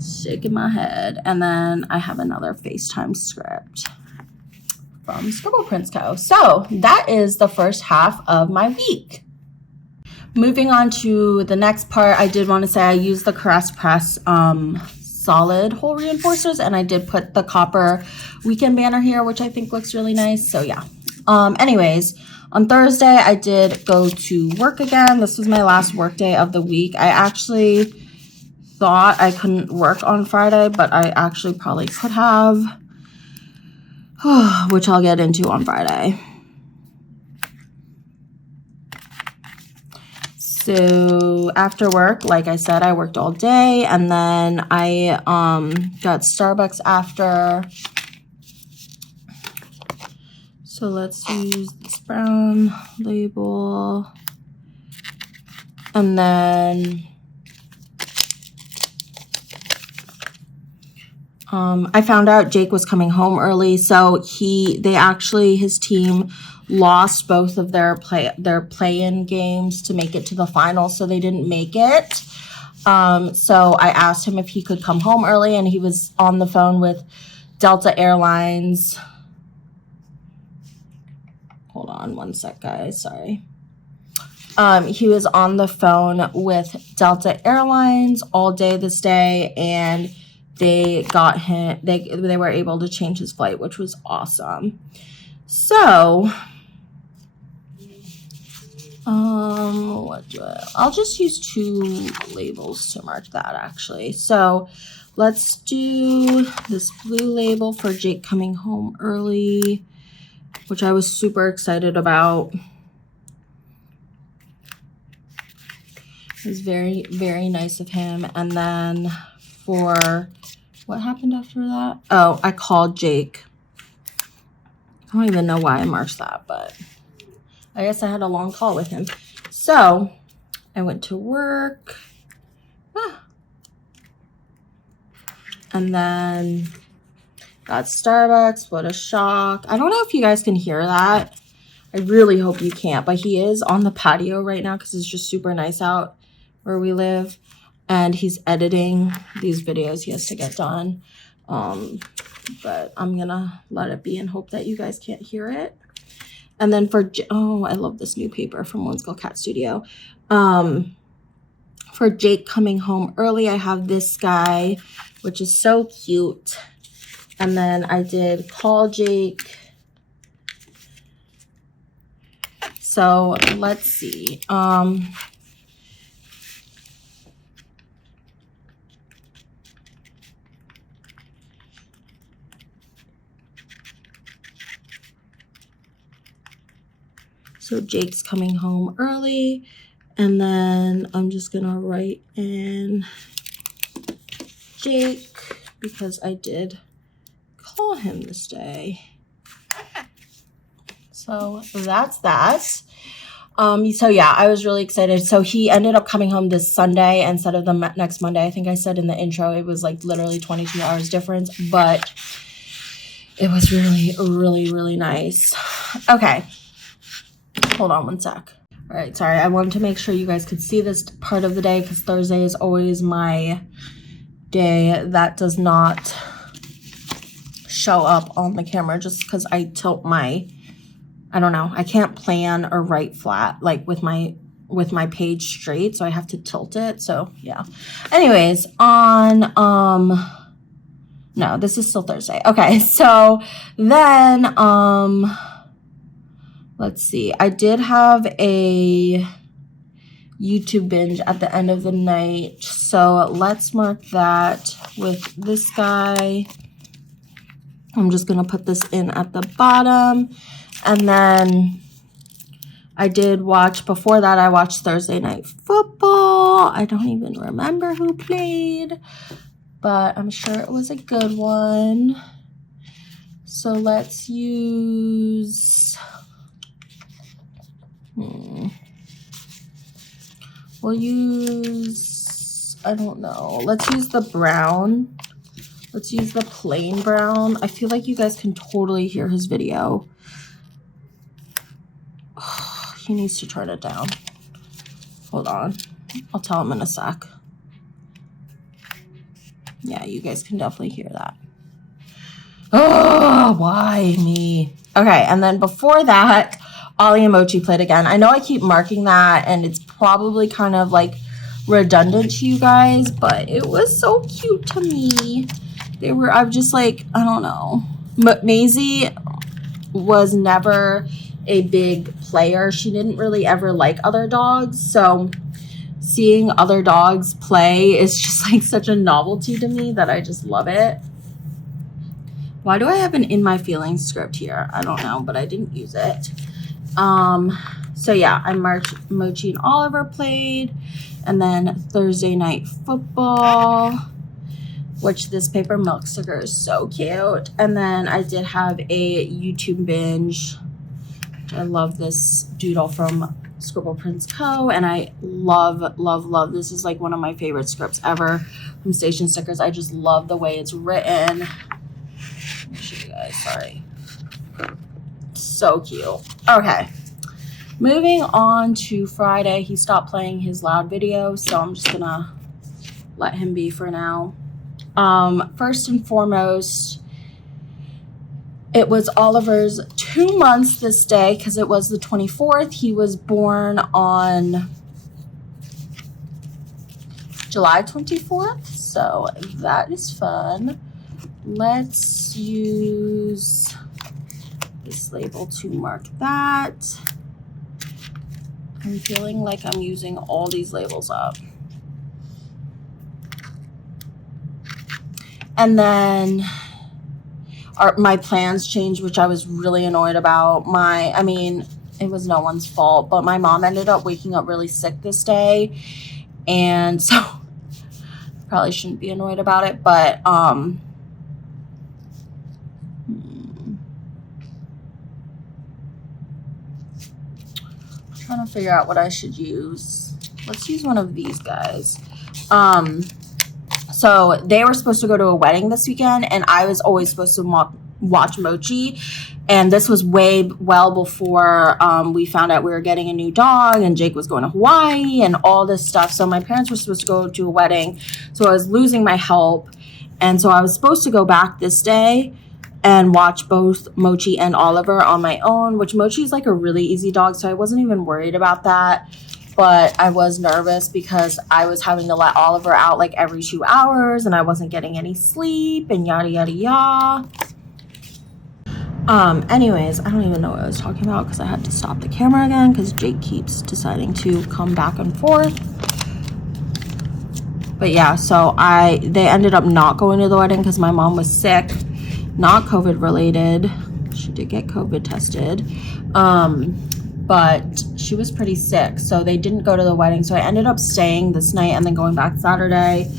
Shaking my head. And then I have another FaceTime script from Scribble Prints Co. So that is the first half of my week. Moving on to the next part, I did want to say I used the Caress Press solid hole reinforcers, and I did put the copper weekend banner here, which I think looks really nice. So yeah. Anyways, on Thursday, I did go to work again. This was my last work day of the week. I actually thought I couldn't work on Friday, but I actually probably could have, which I'll get into on Friday. So after work, like I said, I worked all day, and then I got Starbucks after. So let's use this brown label. And then I found out Jake was coming home early, so his team lost both of their play-in games to make it to the finals, so they didn't make it. So I asked him if he could come home early, and he was on the phone with Delta Airlines. Hold on one sec, guys. Sorry. He was on the phone with Delta Airlines all day this day, and they got him. They were able to change his flight, which was awesome. So, I'll just use 2 labels to mark that actually. So, let's do this blue label for Jake coming home early, which I was super excited about. It was very, very nice of him. And then for what happened after that? Oh, I called Jake. I don't even know why I marked that, but I guess I had a long call with him. So I went to work. And then got Starbucks. What a shock. I don't know if you guys can hear that. I really hope you can't, but he is on the patio right now because it's just super nice out where we live. And he's editing these videos he has to get done. But I'm going to let it be and hope that you guys can't hear it. And then oh, I love this new paper from One Skull Cat Studio. For Jake coming home early, I have this guy, which is so cute. And then I did call Jake. So let's see. So Jake's coming home early, and then I'm just gonna write in Jake because I did call him this day. So that's that. So yeah, I was really excited. So he ended up coming home this Sunday instead of the next Monday. I think I said in the intro, it was like literally 22 hours difference, but it was really, really, really nice. Okay. Hold on one sec. All right, sorry. I wanted to make sure you guys could see this part of the day because Thursday is always my day that does not show up on the camera just because I tilt I don't know. I can't plan or write flat like with my page straight, so I have to tilt it. So yeah. Anyways, no, this is still Thursday. Okay, so then let's see. I did have a YouTube binge at the end of the night. So let's mark that with this guy. I'm just going to put this in at the bottom. And then I did watch, before that, I watched Thursday Night Football. I don't even remember who played, but I'm sure it was a good one. So let's use... We'll use, I don't know. Let's use the brown. Let's use the plain brown. I feel like you guys can totally hear his video. He needs to turn it down. Hold on. I'll tell him in a sec. Yeah, you guys can definitely hear that. Oh, why me? Okay, and then before that, Ollie and Mochi played again. I know I keep marking that, and it's probably kind of like redundant to you guys, but it was so cute to me. I'm just like, I don't know. Maisie was never a big player. She didn't really ever like other dogs, so seeing other dogs play is just like such a novelty to me that I just love it. Why do I have an In My Feelings script here? I don't know, but I didn't use it. So yeah, Mochi and Oliver played, and then Thursday night football, which this paper milk sticker is so cute. And then I did have a YouTube binge. I love this doodle from Scribble Prince Co. And I love, love, love. This is like one of my favorite scripts ever from Station Stickers. I just love the way it's written. Let me show you guys, sorry. So cute. Okay. Moving on to Friday. He stopped playing his loud video, so I'm just gonna let him be for now. First and foremost, it was Oliver's 2 months this day because it was the 24th. He was born on July 24th, so that is fun. Let's use this label to mark that. I'm feeling like I'm using all these labels up. And then my plans changed, which I was really annoyed about. I mean, it was no one's fault, but my mom ended up waking up really sick this day. And so probably shouldn't be annoyed about it, but trying to figure out what I should use. Let's use one of these guys. So they were supposed to go to a wedding this weekend, and I was always supposed to watch Mochi. And this was well before we found out we were getting a new dog, and Jake was going to Hawaii and all this stuff. So my parents were supposed to go to a wedding. So I was losing my help. And so I was supposed to go back this day and watch both Mochi and Oliver on my own, which Mochi is like a really easy dog, so I wasn't even worried about that. But I was nervous because I was having to let Oliver out like every 2 hours, and I wasn't getting any sleep and yada, yada, yada. Anyways, I don't even know what I was talking about because I had to stop the camera again because Jake keeps deciding to come back and forth. But yeah, so they ended up not going to the wedding because my mom was sick. Not COVID related. She did get COVID tested. But she was pretty sick, so they didn't go to the wedding. So I ended up staying this night and then going back Saturday,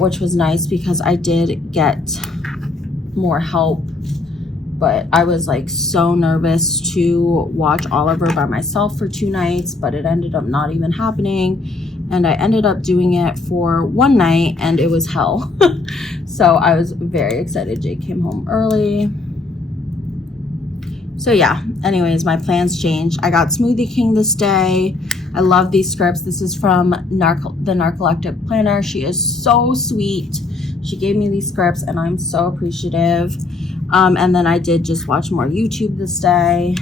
which was nice because I did get more help. But I was like so nervous to watch Oliver by myself for 2 nights, but it ended up not even happening. And I ended up doing it for 1 night, and it was hell. So I was very excited. Jake came home early. So yeah, anyways, my plans changed. I got Smoothie King this day. I love these scripts. This is from the Narcoleptic Planner. She is so sweet. She gave me these scripts, and I'm so appreciative. And then I did just watch more YouTube this day.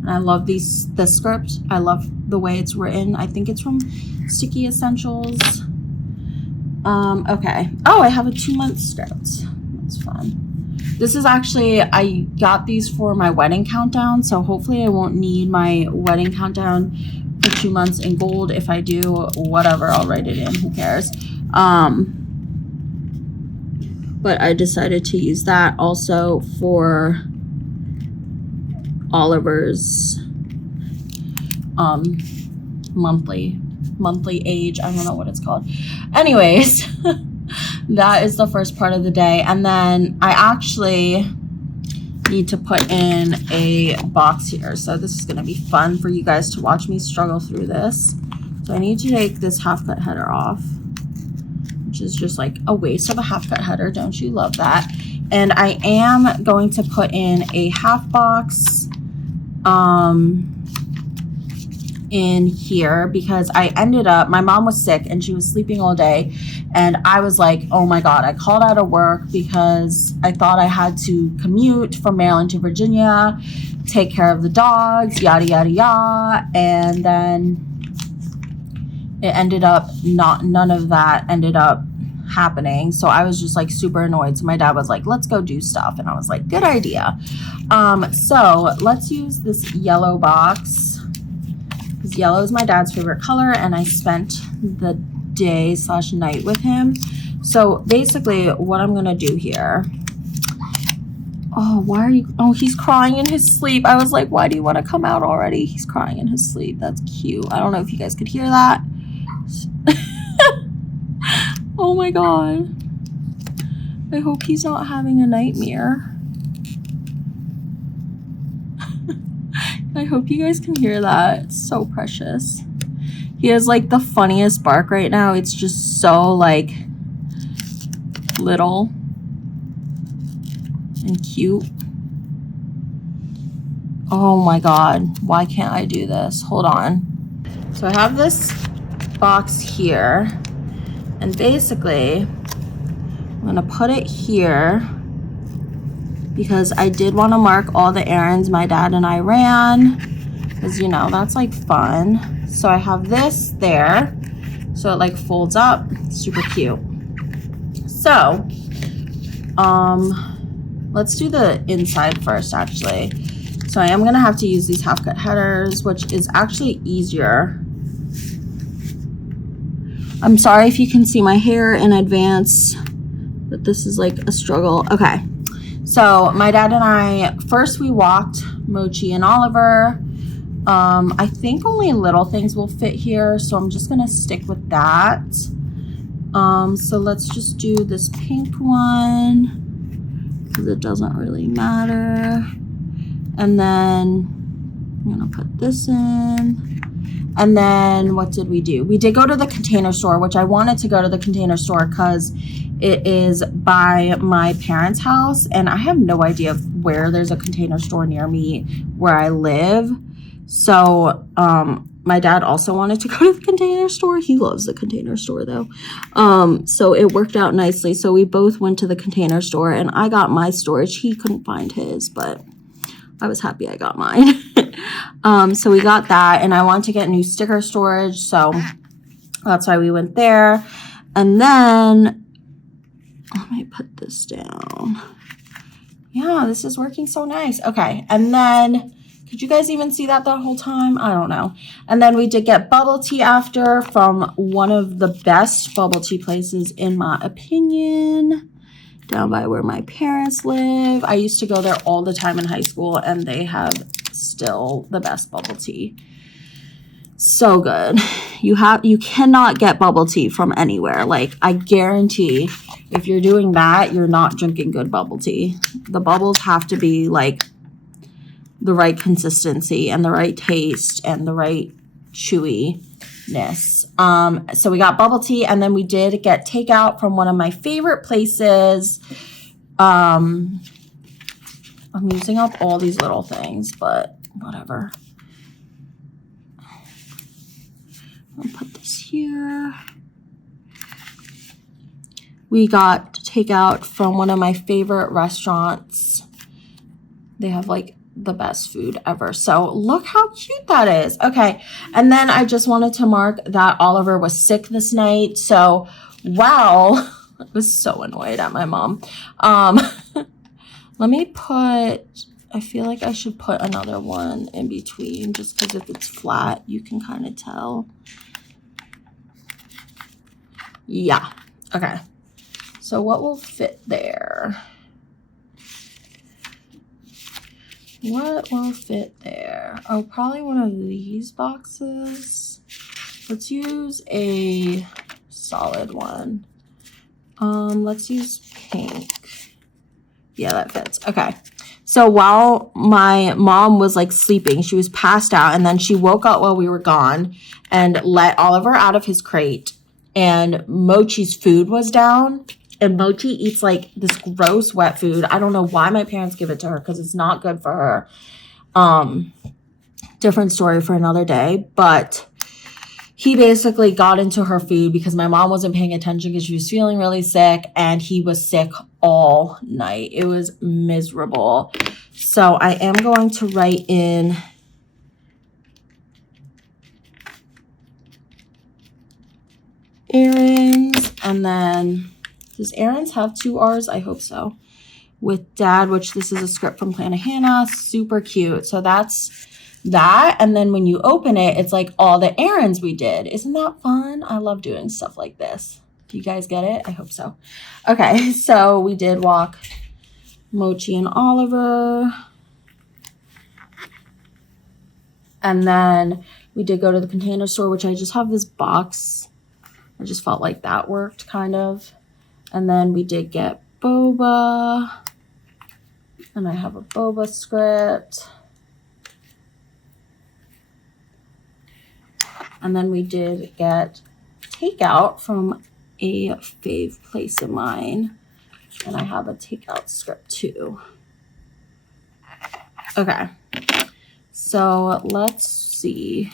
And I love the script. I love the way it's written. I think it's from Sticky Essentials. Okay. Oh, I have a 2-month script. That's fun. This is actually, I got these for my wedding countdown, so hopefully I won't need my wedding countdown for 2 months in gold. If I do, whatever, I'll write it in. Who cares? But I decided to use that also for Oliver's monthly age. I don't know what it's called. Anyways, that is the first part of the day. And then I actually need to put in a box here. So this is going to be fun for you guys to watch me struggle through this. So I need to take this half cut header off, which is just like a waste of a half cut header. Don't you love that? And I am going to put in a half box in here because I ended up, my mom was sick and she was sleeping all day, and I was like, oh my God, I called out of work because I thought I had to commute from Maryland to Virginia, take care of the dogs, yada yada yada, and then it ended up none of that ended up happening. So I was just like super annoyed. So my dad was like, let's go do stuff, and I was like, good idea. So let's use this yellow box because yellow is my dad's favorite color, and I spent the day / night with him. So basically what I'm gonna do here, oh, why are you, oh, he's crying in his sleep. I was like, why do you want to come out already? He's crying in his sleep. That's cute. I don't know if you guys could hear that. Oh my God, I hope he's not having a nightmare. I hope you guys can hear that. It's so precious. He has like the funniest bark right now. It's just so like little and cute. Oh my God, why can't I do this? Hold on. So I have this box here, and basically I'm gonna put it here because I did want to mark all the errands my dad and I ran, because you know that's like fun. So I have this there, so it like folds up, super cute. So let's do the inside first actually. So I am gonna have to use these half cut headers, which is actually easier. I'm sorry if you can see my hair in advance, but this is like a struggle. Okay. So my dad and I, first we walked Mochi and Oliver. I think only little things will fit here, so I'm just gonna stick with that. So let's just do this pink one because it doesn't really matter. And then I'm gonna put this in. And then what did we do? We did go to the Container Store, which I wanted to go to the Container Store because it is by my parents' house, and I have no idea where there's a Container Store near me where I live. So my dad also wanted to go to the Container Store. He loves the Container Store though. So it worked out nicely. So we both went to the Container Store, and I got my storage. He couldn't find his, but I was happy I got mine. So we got that, and I wanted to get new sticker storage, so that's why we went there. And then let me put this down. Yeah, this is working so nice. Okay, and then could you guys even see that the whole time? I don't know. And then we did get bubble tea after from one of the best bubble tea places in my opinion, down by where my parents live. I used to go there all the time in high school, and they have still the best bubble tea. So good. You cannot get bubble tea from anywhere. Like, I guarantee if you're doing that, you're not drinking good bubble tea. The bubbles have to be like the right consistency and the right taste and the right chewiness. So we got bubble tea, and then we did get takeout from one of my favorite places. I'm using up all these little things, but whatever. I'll put this here. We got takeout from one of my favorite restaurants. They have like the best food ever. So look how cute that is. Okay. And then I just wanted to mark that Oliver was sick this night. So, wow. I was so annoyed at my mom. Let me put, I feel like I should put another one in between, just because if it's flat, you can kind of tell. Yeah. Okay. So what will fit there? What will fit there? Oh, probably one of these boxes. Let's use a solid one. Let's use pink. Yeah, that fits. Okay. So while my mom was like sleeping, she was passed out, and then she woke up while we were gone and let Oliver out of his crate, and Mochi's food was down, and Mochi eats like this gross wet food. I don't know why my parents give it to her because it's not good for her. different story for another day. But he basically got into her food because my mom wasn't paying attention because she was feeling really sick, and he was sick all night. It was miserable. So I am going to write in errands, and then does errands have 2 R's? I hope so. With dad, which this is a script from Planet Hannah. Super cute. So that's that. And then when you open it, it's like all the errands we did. Isn't that fun? I love doing stuff like this. Do you guys get it? I hope so. Okay, so we did walk Mochi and Oliver. And then we did go to the Container Store, which I just have this box. I just felt like that worked kind of. And then we did get boba. And I have a boba script. And then we did get takeout from a fave place of mine. And I have a takeout script too. Okay. So let's see.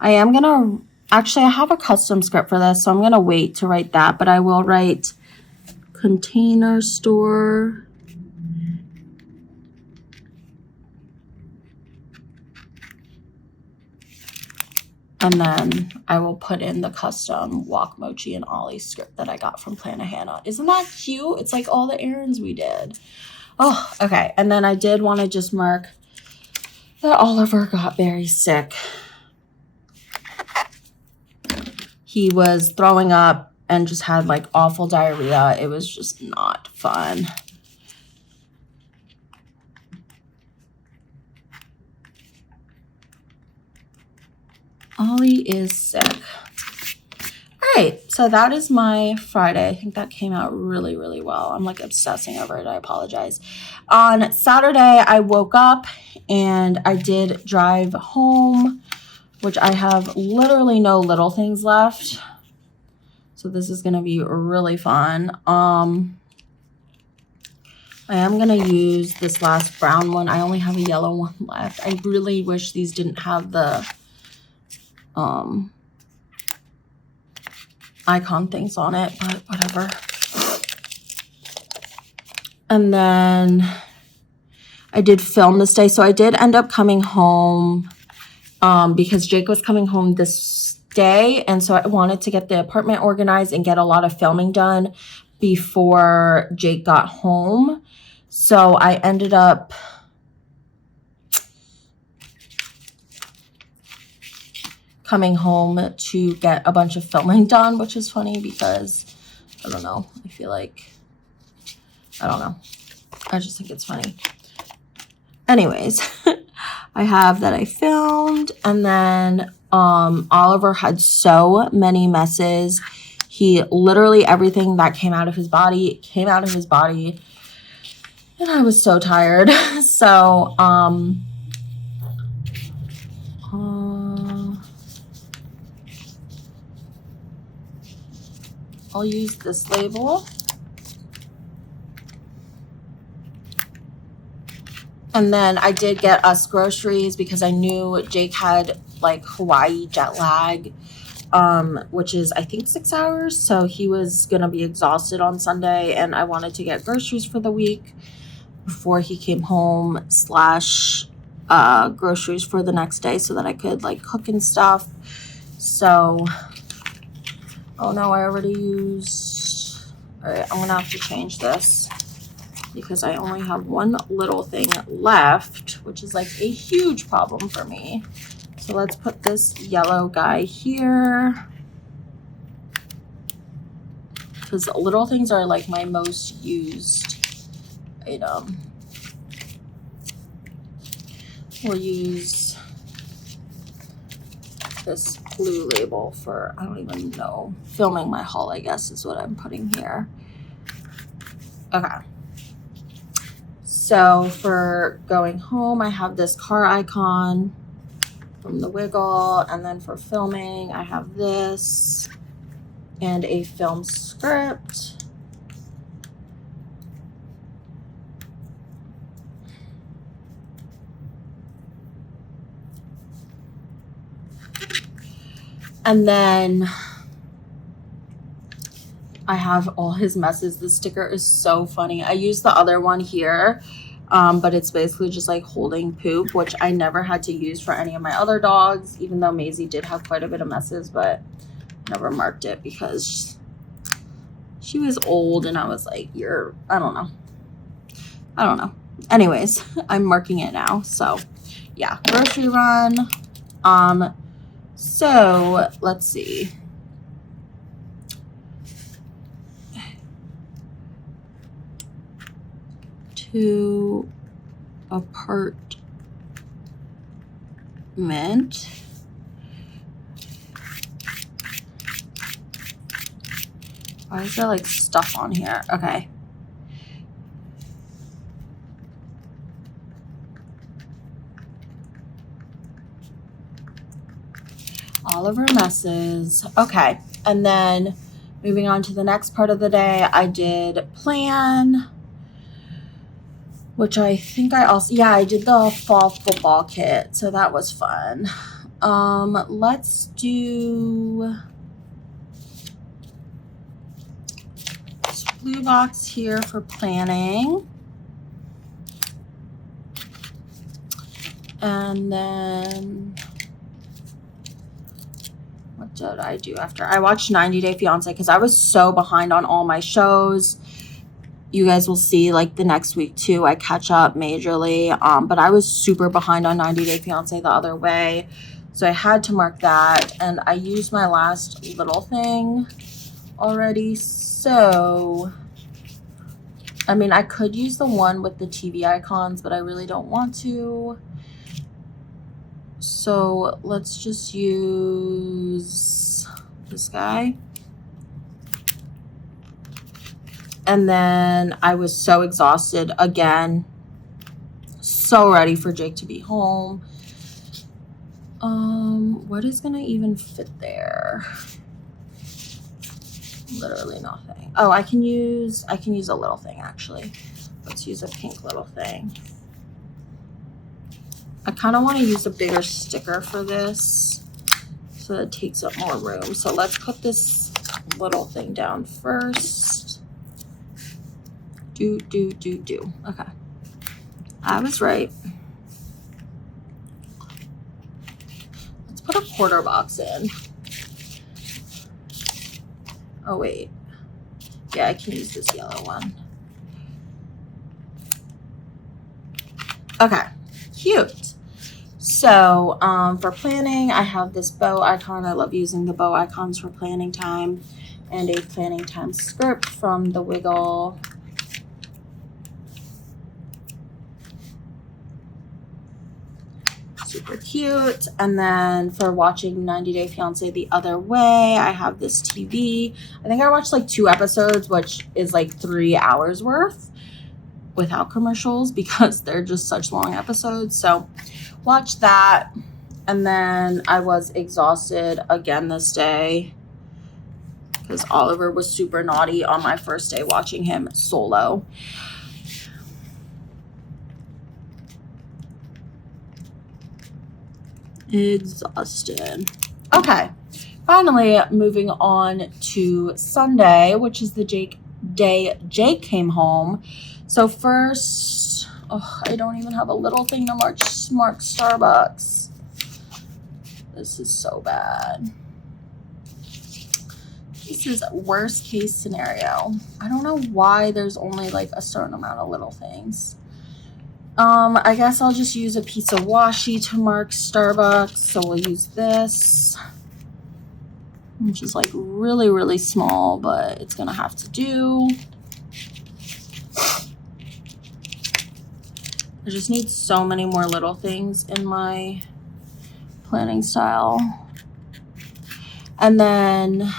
I am going to, actually I have a custom script for this, so I'm going to wait to write that, but I will write Container Store. And then I will put in the custom Walk Mochi and Ollie script that I got from Planet Hannah. Isn't that cute? It's like all the errands we did. Oh, okay. And then I did want to just mark that Oliver got very sick. He was throwing up and just had like awful diarrhea. It was just not fun. Ollie is sick. All right, so that is my Friday. I think that came out really, really well. I'm like obsessing over it. I apologize. On Saturday, I woke up and I did drive home, which I have literally no little things left. So this is going to be really fun. I am going to use this last brown one. I only have a yellow one left. I really wish these didn't have the icon things on it, but whatever. And then I did film this day. So I did end up coming home because Jake was coming home this day. And so I wanted to get the apartment organized and get a lot of filming done before Jake got home. So I ended up coming home to get a bunch of filming done, which is funny because, I don't know, I feel like, I don't know. I just think it's funny. Anyways, I have that I filmed, and then Oliver had so many messes. He literally, everything that came out of his body, and I was so tired. So, I'll use this label. And then I did get us groceries because I knew Jake had like Hawaii jet lag, which is I think 6 hours. So he was going to be exhausted on Sunday, and I wanted to get groceries for the week before he came home / groceries for the next day so that I could like cook and stuff. So, oh no, I already used, all right, I'm going to have to change this because I only have one little thing left, which is like a huge problem for me. So let's put this yellow guy here because little things are like my most used item. We'll use this blue label for, I don't even know, filming my haul, I guess is what I'm putting here. Okay. So for going home, I have this car icon from the Wiggle, and then for filming, I have this and a film script. And then I have all his messes. The sticker is so funny. I used the other one here, but it's basically just like holding poop, which I never had to use for any of my other dogs, even though Maisie did have quite a bit of messes, but never marked it because she was old and I was like, I don't know. Anyways, I'm marking it now. So yeah, grocery run. So let's see. To apartment. Why is there like stuff on here? Okay. All of her messes. Okay. And then moving on to the next part of the day, I did plan, which I think I did the fall football kit. So that was fun. Let's do this blue box here for planning. And then what did I do after? I watched 90 Day Fiance because I was so behind on all my shows. You guys will see like the next week too, I catch up majorly. But I was super behind on 90 Day Fiance the other way. So I had to mark that, and I used my last little thing already. So, I mean, I could use the one with the TV icons, but I really don't want to. So let's just use this guy. And then I was so exhausted again, so ready for Jake to be home. What is gonna even fit there? Literally nothing. Oh, I can use a little thing actually. Let's use a pink little thing. I kind of want to use a bigger sticker for this so that it takes up more room. So let's put this little thing down first. Okay. I was right. Let's put a quarter box in. Oh, wait. Yeah, I can use this yellow one. Okay, cute. So for planning, I have this bow icon. I love using the bow icons for planning time, and a planning time script from the Wiggle. Super cute. And then for watching 90 Day Fiance the other way, I have this TV. I think I watched like 2 episodes, which is like 3 hours worth without commercials because they're just such long episodes. So watch that. And then I was exhausted again this day because Oliver was super naughty on my first day watching him solo. Exhausted. Okay, finally moving on to Sunday, which is the day Jake came home. So first, I don't even have a little thing to mark Starbucks. This is so bad. This is worst case scenario. I don't know why there's only like a certain amount of little things. I guess I'll just use a piece of washi to mark Starbucks. So we'll use this, which is like really, really small, but it's gonna have to do. I just need so many more little things in my planning style. And then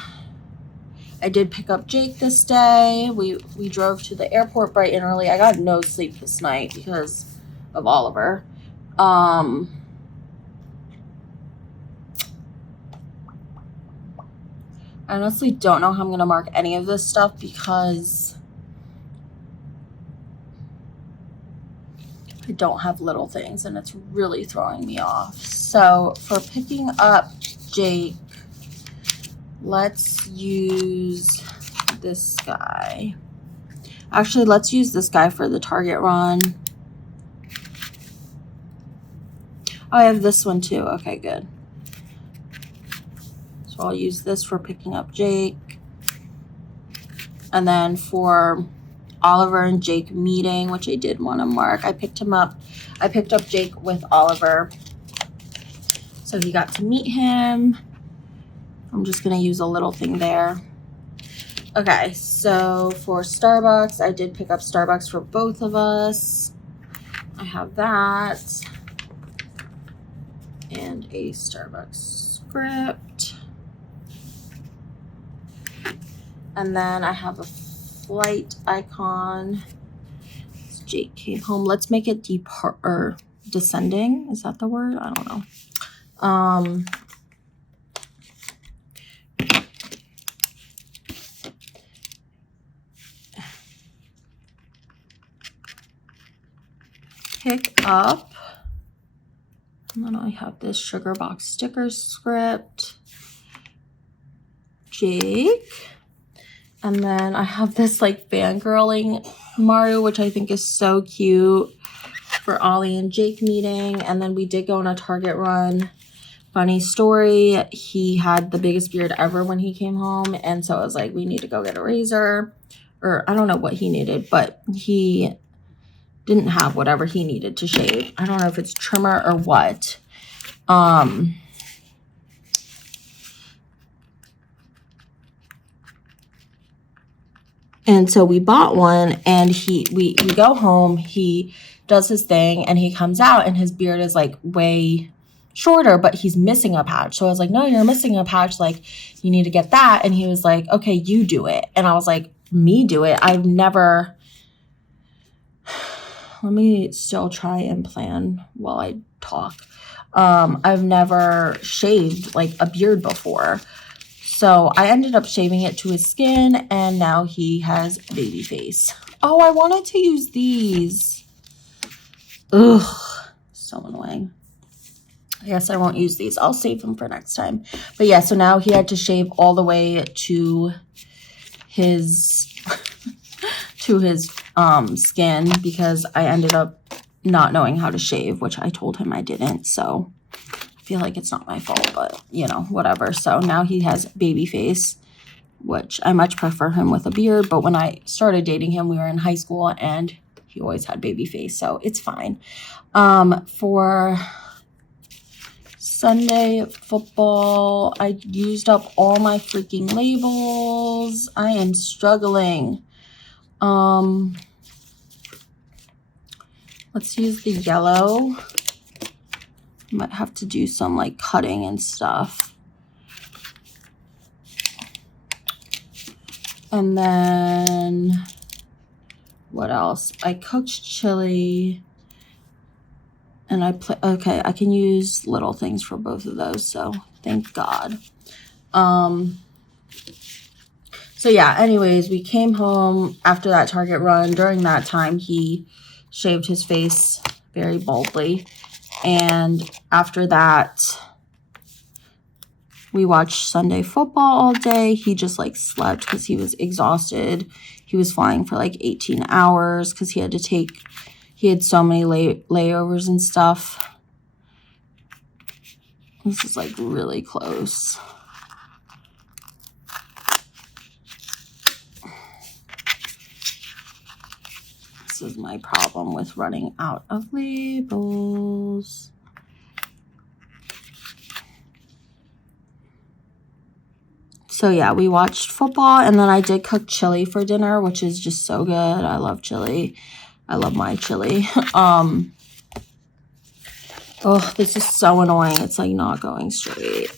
I did pick up Jake this day. We drove to the airport bright and early. I got no sleep this night because of Oliver. I honestly don't know how I'm gonna mark any of this stuff because I don't have little things and it's really throwing me off. So for picking up Jake, let's use this guy. Actually, let's use this guy for the Target run. Oh, I have this one too. Okay, good. So I'll use this for picking up Jake. And then for Oliver and Jake meeting, which I did want to mark, I picked him up. I picked up Jake with Oliver. So he got to meet him. I'm just going to use a little thing there. Okay, so for Starbucks, I did pick up Starbucks for both of us. I have that. And a Starbucks script. And then I have a flight icon. Jake came home. Let's make it descending. Is that the word? I don't know. Pick up. And then I have this sugar box sticker script. Jake. And then I have this like fangirling Mario, which I think is so cute for Ollie and Jake meeting. And then we did go on a Target run. Funny story, he had the biggest beard ever when he came home. And so I was like, we need to go get a razor. Or I don't know what he needed, but he didn't have whatever he needed to shave. I don't know if it's trimmer or what. And so we bought one, and we go home, he does his thing, and he comes out, and his beard is like way shorter, but he's missing a patch. So I was like, no, you're missing a patch. Like, you need to get that. And he was like, okay, you do it. And I was like, me do it? I've never, let me still try and plan while I talk. I've never shaved like a beard before. So I ended up shaving it to his skin, and now he has baby face. Oh, I wanted to use these. Ugh, so annoying. I guess I won't use these. I'll save them for next time. But yeah, so now he had to shave all the way to his skin because I ended up not knowing how to shave, which I told him I didn't. So I feel like it's not my fault, but you know, whatever. So now he has baby face, which I much prefer him with a beard. But when I started dating him, we were in high school and he always had baby face, so it's fine. For Sunday football, I used up all my freaking labels. I am struggling. Let's use the yellow. Might have to do some like cutting and stuff. And then what else? I cooked chili. And okay, I can use little things for both of those, so thank God. So yeah, anyways, we came home after that Target run. During that time, he shaved his face very boldly. And after that, we watched Sunday football all day. He just like slept because he was exhausted. He was flying for like 18 hours because he had so many layovers and stuff. This is like really close. This is my problem with running out of labels. So yeah, we watched football, and then I did cook chili for dinner, which is just so good. I love chili. I love my chili. Oh, this is so annoying. It's like not going straight.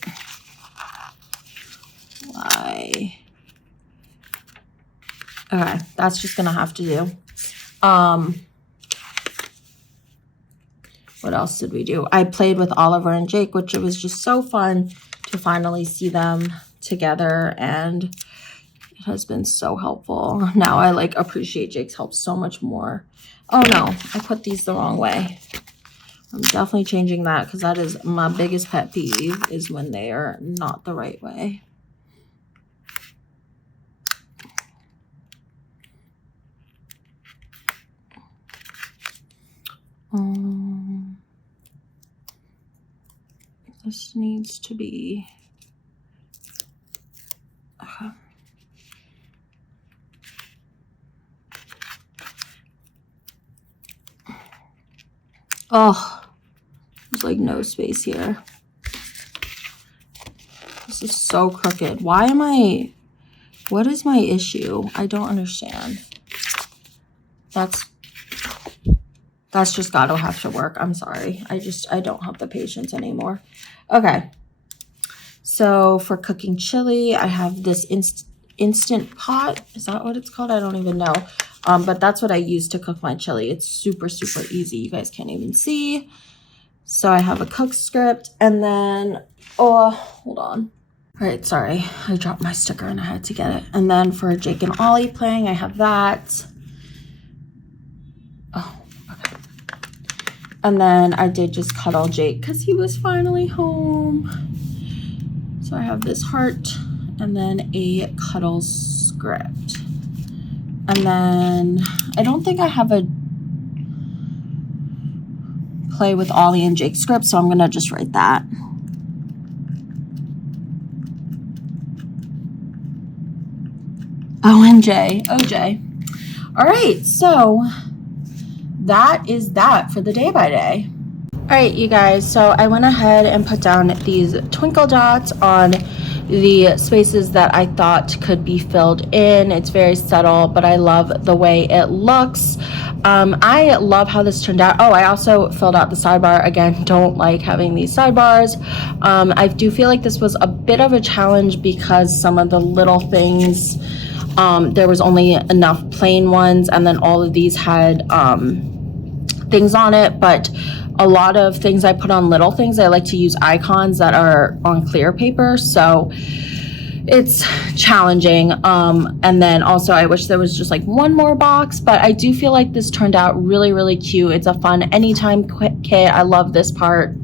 Why? Okay, that's just gonna have to do. What else did we do? I played with Oliver and Jake, which it was just so fun to finally see them together, and it has been so helpful. Now I like appreciate Jake's help so much more. Oh no, I put these the wrong way. I'm definitely changing that because that is my biggest pet peeve, is when they are not the right way. This needs to be, oh, there's like no space here. This is so crooked. Why am I, what is my issue? I don't understand. That's just gotta have to work. I'm sorry. I don't have the patience anymore. Okay. So for cooking chili, I have this instant pot. Is that what it's called? I don't even know. But that's what I use to cook my chili. It's super, super easy. You guys can't even see. So I have a cook script, and then, oh, hold on. All right, sorry. I dropped my sticker and I had to get it. And then for Jake and Ollie playing, I have that. Oh, okay. And then I did just cuddle Jake because he was finally home. So I have this heart and then a cuddle script. And then I don't think I have a play with Ollie and Jake script, so I'm gonna just write that. ONJ, OJ. All right, so that is that for the day by day. All right, you guys, so I went ahead and put down these twinkle dots on the spaces that I thought could be filled in. It's very subtle, but I love the way it looks. I love how this turned out. Oh, I also filled out the sidebar. Again, don't like having these sidebars. I do feel like this was a bit of a challenge because some of the little things, there was only enough plain ones, and then all of these had things on it, but a lot of things I put on little things, I like to use icons that are on clear paper, so it's challenging. And then also I wish there was just like one more box, but I do feel like this turned out really, really cute. It's a fun anytime kit. I love this part,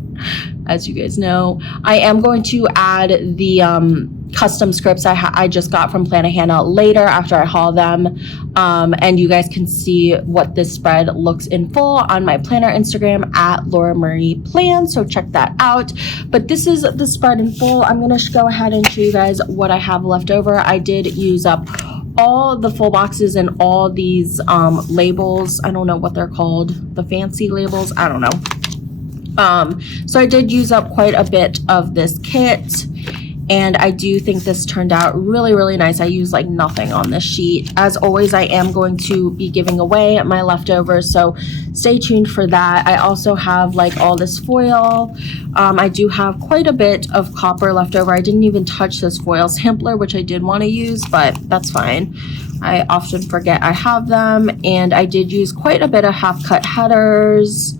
as you guys know. I am going to add the custom scripts I just got from Plan a Hannah later after I haul them, and you guys can see what this spread looks in full on my planner Instagram at Laura Marie Plans, so check that out. But this is the spread in full. I'm gonna go ahead and show you guys what I have left over. I did use up all the full boxes and all these labels. I don't know what they're called, the fancy labels, I don't know. So I did use up quite a bit of this kit, and I do think this turned out really, really nice. I used like nothing on this sheet. As always, I am going to be giving away my leftovers, so stay tuned for that. I also have like all this foil. I do have quite a bit of copper left over. I didn't even touch this foil sampler, which I did want to use, but that's fine. I often forget I have them, and I did use quite a bit of half-cut headers.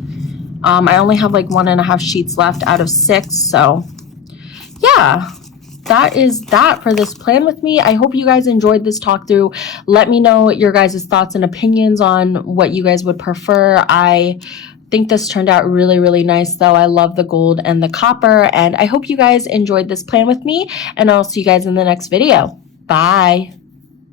I only have like 1.5 sheets left out of 6, so yeah. That is that for this plan with me. I hope you guys enjoyed this talk through. Let me know your guys' thoughts and opinions on what you guys would prefer. I think this turned out really, really nice though. I love the gold and the copper, and I hope you guys enjoyed this plan with me, and I'll see you guys in the next video. Bye.